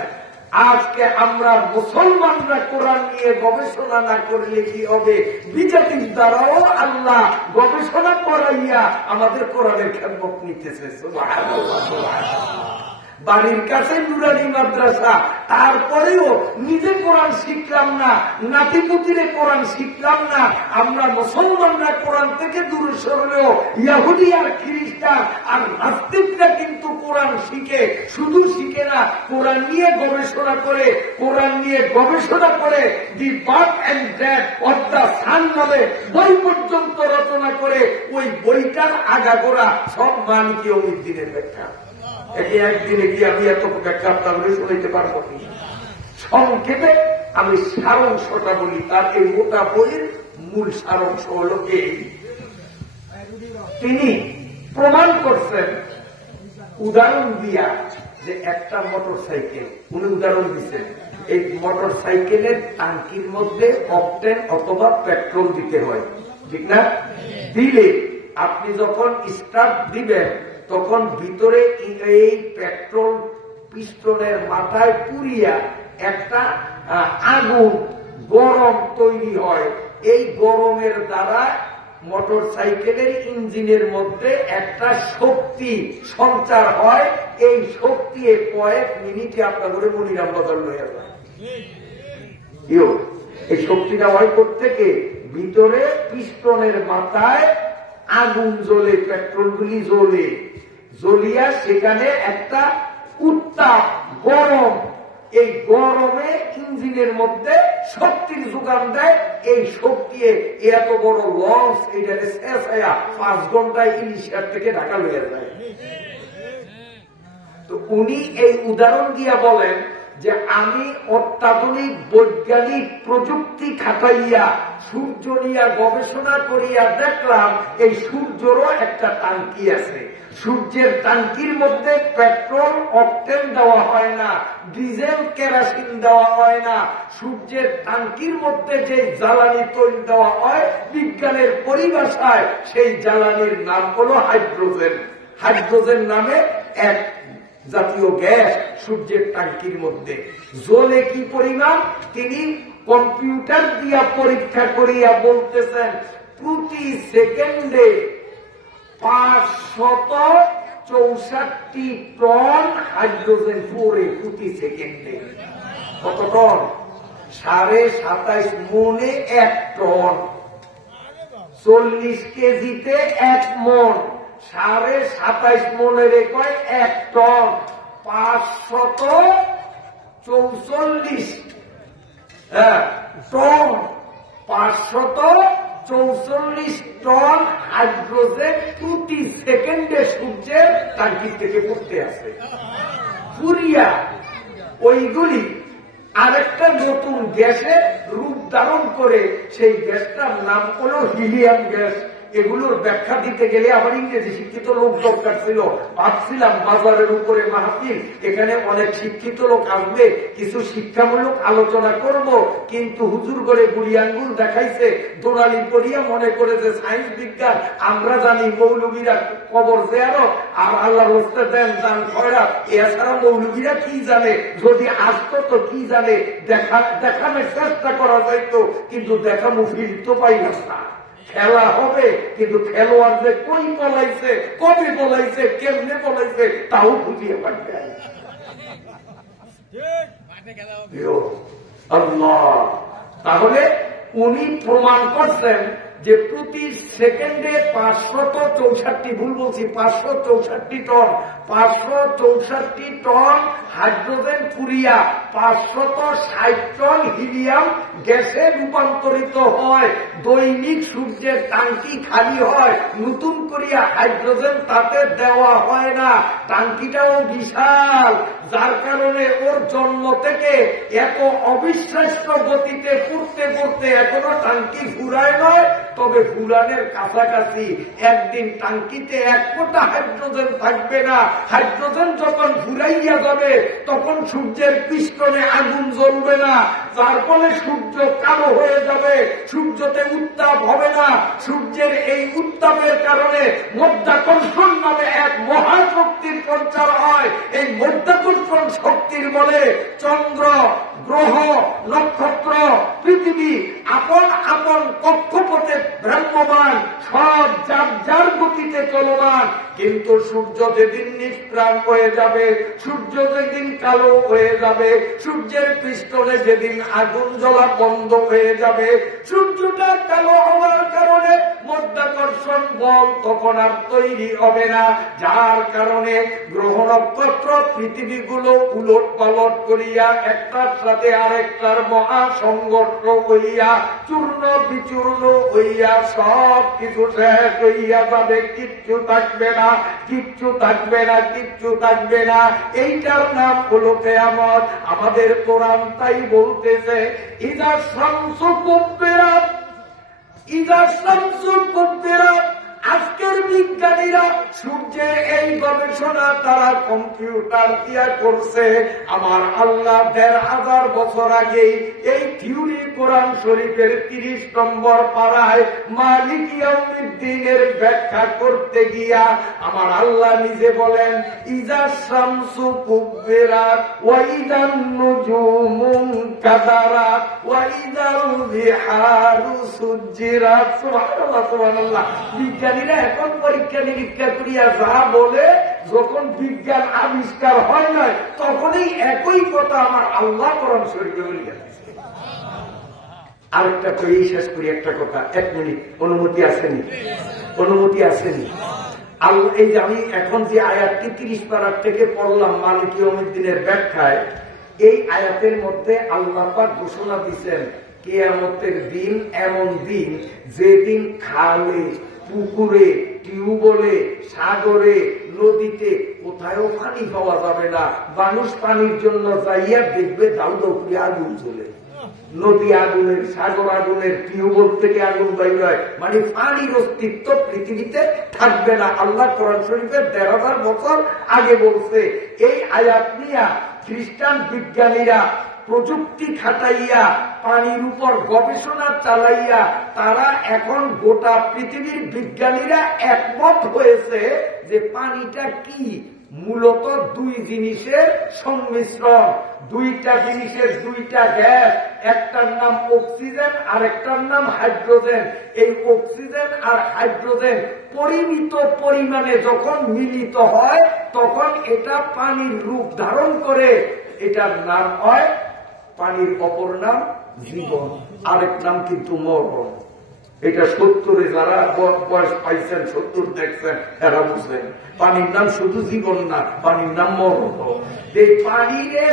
আজকে আমরা মুসলমানরা কোরআন নিয়ে গবেষণা না করলে কি হবে? বিজাতির দ্বারাও আল্লাহ গবেষণা করাইয়া আমাদের কোরআনের খেদমত নিতেছে। সুবহানাল্লাহ, সুবহানাল্লাহ। বাড়ির কাছে নুরানি মাদ্রাসা, তারপরেও নিজে কোরআন শিখলাম না, নাতিপুতিরে কোরআন শিখলাম না। আমরা মুসলমানরা কোরআন থেকে দূরে সরলেও ইহুদি আর খ্রিস্টান আর নাস্তিকরা কিন্তু কোরআন শিখে। শুধু শিখে না, কোরআন নিয়ে গবেষণা করে, কোরআন নিয়ে গবেষণা করে the bird and bad of the sun নামে বই পর্যন্ত রচনা করে। ওই বইটার আগাগোড়া সব মালিকিয়াউমিদ্দিনের ব্যাখ্যা। একদিনে কি আমি এত ব্যাখ্যা আপনাদের শুনাইতে পারবো? সংক্ষেপে আমি সারাংশটা বলি। তার এই মোটা বইয়ের মূল সারাংশ হল এই, তিনি প্রমাণ করছেন উদাহরণ দিয়া যে একটা মোটর সাইকেল, উনি উদাহরণ দিচ্ছেন, এই মোটর সাইকেলের টাঙ্কির মধ্যে অকটেন অথবা পেট্রোল দিতে হয়, ঠিক না? দিলে আপনি যখন স্টার্ট দিবেন তখন ভিতরে এই পেট্রোল পিস্টনের মাথায় পুরিয়া একটা আগুন গরম তৈরি হয়। এই গরমের দ্বারা মোটর সাইকেলের ইঞ্জিনের মধ্যে একটা শক্তি সঞ্চার হয়। এই শক্তি কয়েক মিনিটে আপনার করে মনিরাম বদল হয়ে যায়। এই শক্তিটা হয় প্রত্যেকে ভিতরে পিস্টনের মাথায় আগুন জ্বলে, পেট্রোলগুলি জ্বলে, জ্বলিয়া সেখানে একটা উত্তাপ গরম, এই গরমে ইঞ্জিনের মধ্যে শক্তির যোগান দেয়। এই শক্তি এত বড় লঞ্চ এইটাকে শেষ হইয়া 5 ঘন্টায় ইলিশিয়ার থেকে ঢাকা লইয়া যায়। তো উনি এই উদাহরণ দিয়া বলেন যে আমি অত্যাধুনিক বৈজ্ঞানিক প্রযুক্তি খাটাইয়া সূর্য নিয়ে গবেষণা করিয়া দেখলাম এই সূর্যেরও একটা টাঙ্কি আছে। সূর্যের টাঙ্কির মধ্যে পেট্রোল অকটেন দেওয়া হয় না, ডিজেল কেরোসিন দেওয়া হয় না। সূর্যের টাঙ্কির মধ্যে যে জ্বালানি তৈরি দেওয়া হয় বিজ্ঞানের পরিভাষায় সেই জ্বালানির নাম হলো হাইড্রোজেন। হাইড্রোজেন নামে এক জাতীয় গ্যাস সূর্যের টাঙ্কির মধ্যে জ্বলে কি পরিমাণ তিনি কম্পিউটার দিয়া পরীক্ষা করিয়া বলতেছেন প্রতি সেকেন্ডে 564 টন হাইড্রোজেন পড়ে প্রতি সেকেন্ডে। কত টন? 27.5 মনে 1 টন, 40 কেজিতে 1 মন, 27.5 মনের কয় 1 টন, 544 টন, 544 টন হাইড্রোজেন প্রতি সেকেন্ডে সূর্যের টাঙ্কি থেকে পড়তে আছে। ফুরিয়া ওইগুলি আরেকটা নতুন গ্যাসে রূপ ধারণ করে, সেই গ্যাসটার নাম হলো হিলিয়াম গ্যাস। এগুলোর ব্যাখ্যা দিতে গেলে আমার ইংরেজি শিক্ষিত লোক দরকার ছিল। ভাবছিলাম বাজারের উপরে মাহফিল, এখানে অনেক শিক্ষিত লোক আসবে, কিছু শিক্ষামূলক আলোচনা করব, কিন্তু হুজুর করে বুড়ি আঙ্গুল দেখাইছে, দোনালি পড়িয়া মনে করে যে সায়েন্স বিজ্ঞান আমরা জানি, মৌলবীরা কবর জিয়ারত আর আল্লাহর রাস্তায় দেন দান খয়রাত, এছাড়া মৌলবীরা কি জানে, যদি আসতো তো কি জানে, দেখানোর চেষ্টা করা যাইতো, কিন্তু দেখা মুফিল তো পাইলাম না। খেলা হবে, কিন্তু খেলোয়াড় যে কই পলাইছে, কবে পলাইছে, কেমনে পলাইছে তাও খুঁজিয়ে পাচ্ছে। তাহলে উনি প্রমাণ করছেন যে প্রতি সেকেন্ডে 564, ভুল বলছি, 564 টন, 564 টন হাইড্রোজেন পুরিয়া 560 টন হিলিয়াম গ্যাসে রূপান্তরিত হয়। দৈনিক সূর্যের টাঙ্কি খালি হয়, নতুন করিয়া হাইড্রোজেন তাতে দেওয়া হয় না। টাঙ্কিটাও বিশাল, যার কারণে ওর জন্ম থেকে এত অবিশ্বাস্য গতিতে পড়তে পড়তে এখনো টাঙ্কি ফুরায় নয়, তবে ফুরানের কাছাকাছি। একদিন টাঙ্কিতে 1 ফোঁটা হাইড্রোজেন থাকবে না। হাইড্রোজেন যখন ফুরাইয়া যাবে তখন সূর্যের পিষ্টনে আগুন জ্বলবে না, যার ফলে সূর্য কালো হয়ে যাবে, সূর্যতে উত্তাপ হবে না। সূর্যের এই উত্তাপের কারণে মধ্যাকর্ষণ নামে এক মহাশক্তির সঞ্চার হয়। এই মধ্যাকর্ষণ শক্তির বলে চন্দ্র, গ্রহ, নক্ষত্র, পৃথিবী আপন আপন কক্ষপথে ভ্রাম্যমান, সব যার যার গতিতে চলমান। কিন্তু সূর্য যেদিন নিষ্প্রাণ হয়ে যাবে, সূর্য যেদিন কালো হয়ে যাবে, সূর্যের পিষ্টনে যেদিন আগুন জ্বলা বন্ধ হয়ে যাবে, সূর্যটা কালো হওয়ার কারণে মধ্যাকর্ষণ বল তখন আর তৈরি হবে না, যার কারণে গ্রহ নক্ষত্র পৃথিবীগুলো উলট পালট করিয়া একটার সাথে আরেকটার মহাসংঘর্ষ হইয়া চূর্ণ বিচূর্ণ হইয়া সব কিছু শেষ হইয়া যাবে, কিচ্ছু থাকবে না, কিচ্ছু থাকবে না, কিচ্ছু থাকবে না। এইটার নাম হলো কিয়ামত। আমাদের কোরআন তাই বলতেছে, ইযা শামসু কুব্বিরাত, ইযা শামসু কুব্বিরাত। আজকের বিজ্ঞানীরা সূর্যের এই গবেষণা তারা কম্পিউটার দিয়া করছে। আমার আল্লাহ ১৫০০ বছর আগে এই থিওরি কোরআন শরীফের ৩০ নম্বর পারায় মালিক ইয়াউমিদ্দিনের ব্যাখ্যা করতে গিয়া আমার আল্লাহ নিজে বলেন, ইযা শামসু কুব্বিরাত ওয়া ইযান নুজুমু কাদারাত ওয়া ইযাল বিহারু সুজ্জিরাত। সুবহানাল্লাহ, সুবহানাল্লাহ। বিজ্ঞানীরা এখন পরীক্ষা নিরীক্ষা করিয়া যা বলে, যখন বিজ্ঞান আবিষ্কার হয় না তখনই একই কথা আমার আল্লাহ কোরআন শরীফে বলে গেছে। আরেকটা কই শেষ করি, একটা কথা, 1 মিনিট অনুমতি আসেনি? অনুমতি আসেনি? এই যে আমি এখন যে আয়াতটি 30 পারার থেকে পড়লাম মালিক ইয়াউমিদ্দিনের ব্যাখ্যায়, এই আয়াতের মধ্যে আল্লাহ পাক ঘোষণা দিচ্ছেন কিয়ামতের দিন এমন দিন যেদিন খালে, পুকুরে, টিউবওয়েলে, সাগরে, নদীতে কোথায়ও পানি পাওয়া যাবে না। মানুষ পানির জন্য যাইয়া দেখবে দাউ দাউ করে আগুন জ্বলে, নদী আগুনের, সাগর আগুনের, টিউবওয়েল থেকে আগুন বাইর হয়, মানে পানির অস্তিত্ব পৃথিবীতে থাকবে না। আল্লাহ কোরআন শরীফের ১৫০০ বছর আগে বলছে। এই আয়াত নিয়া খ্রিস্টান বিজ্ঞানীরা প্রযুক্তি খাটাইয়া, পানির উপর গবেষণা চালাইয়া তারা এখন গোটা পৃথিবীর বিজ্ঞানীরা একমত হয়েছে যে পানিটা কি, মূলত 2 জিনিসের সংমিশ্রণ, 2টা জিনিসের 2টা গ্যাস, একটার নাম অক্সিজেন আর একটার নাম হাইড্রোজেন। এই অক্সিজেন আর হাইড্রোজেন পরিমিত পরিমাণে যখন মিলিত হয় তখন এটা পানির রূপ ধারণ করে। এটার নাম হয়, পানির অপর নাম জীবন, আরেক নাম কিন্তু মরণ। এটা 70-এ যারা বয়স পাইছেন, 70 দেখছেন, এরা বুঝলেন পানির নাম শুধু জীবন না, পানির নাম মরণ। এই পানিরে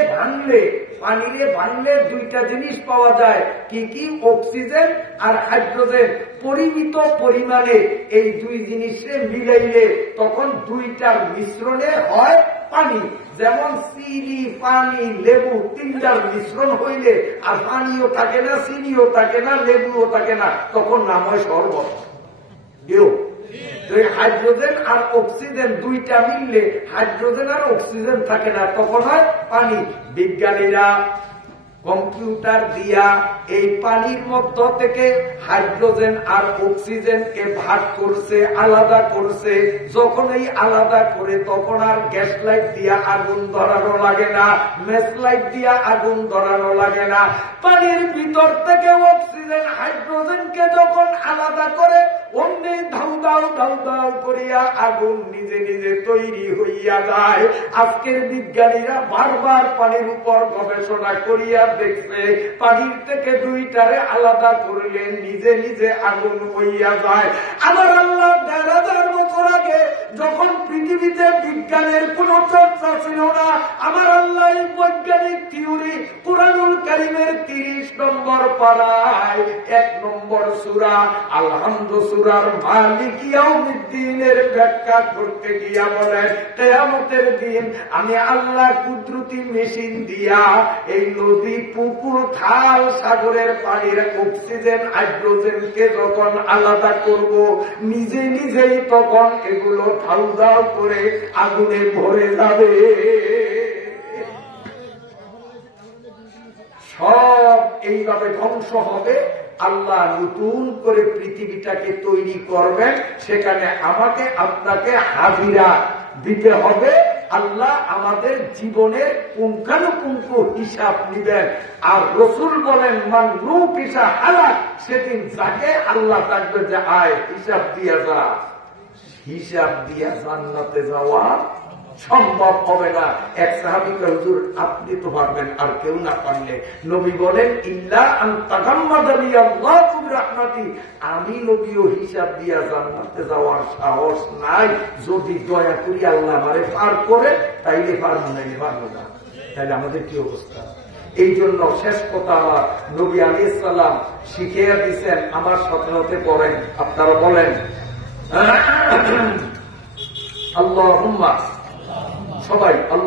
ভাঙলে দুইটা জিনিস পাওয়া যায়, কি কি? অক্সিজেন আর হাইড্রোজেন। পরিমিত পরিমাণে এই দুই জিনিসে মিলাইলে তখন দুইটার মিশ্রণে হয় পানি। যেমন চিনি, পানি, লেবু, তিনটার মিশ্রণ হইলে আর পানিও থাকে না, চিনিও থাকে না, লেবুও থাকে না, তখন নাম হয় শরবত। হাইড্রোজেন আর অক্সিজেন দুইটা মিললে হাইড্রোজেন আর অক্সিজেন থাকে না, তখন হয় পানি। বিজ্ঞানীরা কম্পিউটার দিয়া এই পানির মধ্য থেকে হাইড্রোজেন আর অক্সিজেনকে ভাগ করছে, আলাদা করছে। যখন এই আলাদা করে তখন আর গ্যাস লাইট দিয়া আগুন ধরানো লাগে না, ম্যাচ লাইট দিয়া আগুন ধরানো লাগে না। পানির ভিতর থেকে অক্সিজেন হাইড্রোজেনকে যখন আলাদা করে অমনি ধাউ দাউ ধাউ দাউ করিয়া আগুন নিজে নিজে তৈরি হইয়া যায়। আজকের বিজ্ঞানীরা বারবার পানির উপর গবেষণা করিয়া দেখছে, পানির থেকে দুইটারে আলাদা করলে নিজে নিজে আগুন হইয়া যায়। আমার আল্লাহ ১,৫০০ বছর আগে যখন পৃথিবীতে বিজ্ঞানের কোন চর্চা ছিল না, আমার আল্লাহ এই বৈজ্ঞানিক থিওরি কুরআনুল কারীমের ৩০ নম্বর পারায় ১ নম্বর সূরা আল-হামদ সূরার মালিক ইয়াউমিদ্দিনের ব্যাখ্যা করতে গিয়া বলেন, কিয়ামতের দিন আমি আল্লাহ কুদরতি মেশিন দিয়া এই নদী, পুকুর, খাল, সাগরের পানির অক্সিজেন, হাইড্রোজেনকে যখন আলাদা করব, নিজে নিজেই তখন এগুলো ধাউ ধাউ করে আগুনে ভরে যাবে। সব এইভাবে ধ্বংস হবে। আল্লাহ নতুন করে পৃথিবীটাকে তৈরি করবেন, সেখানে আমাকে আপনাকে হাজিরা দিতে হবে। আল্লাহ আমাদের জীবনের পুঙ্খানুপুঙ্খ হিসাব নিবেন। আর রসুল বলেন, মান রূপ হিসাব হালাক, সেদিন যাকে আল্লাহ থাকবে যে আয় হিসাব দিয়া যা, হিসাব দিয়া জান্নাতে যাওয়া সম্ভব হবে না। এক সাহাবীকে, হুজুর আপনি তো পারবেন, আর কেউ না পারলে। নবী বলেন, ইল্লা আন তাগাম্মাদানি আল্লাহু বিরহমাতি, আমি নবীও হিসাব দিয়া জান্নাতে যাওয়ার সাহস নাই। যদি দয়া করি আল্লাহ আমারে পার করে, তাইলে পারবো, নাইলে পারবো না। তাইলে আমাদের কি অবস্থা? এই জন্য শেষ কথা নবী আলাইহিস সালাম শিখিয়ে দিচ্ছেন, আমার সাথে সাথে পড়েন, আপনারা বলেন আল্লাহুম্মা, সবাই আল্লাহ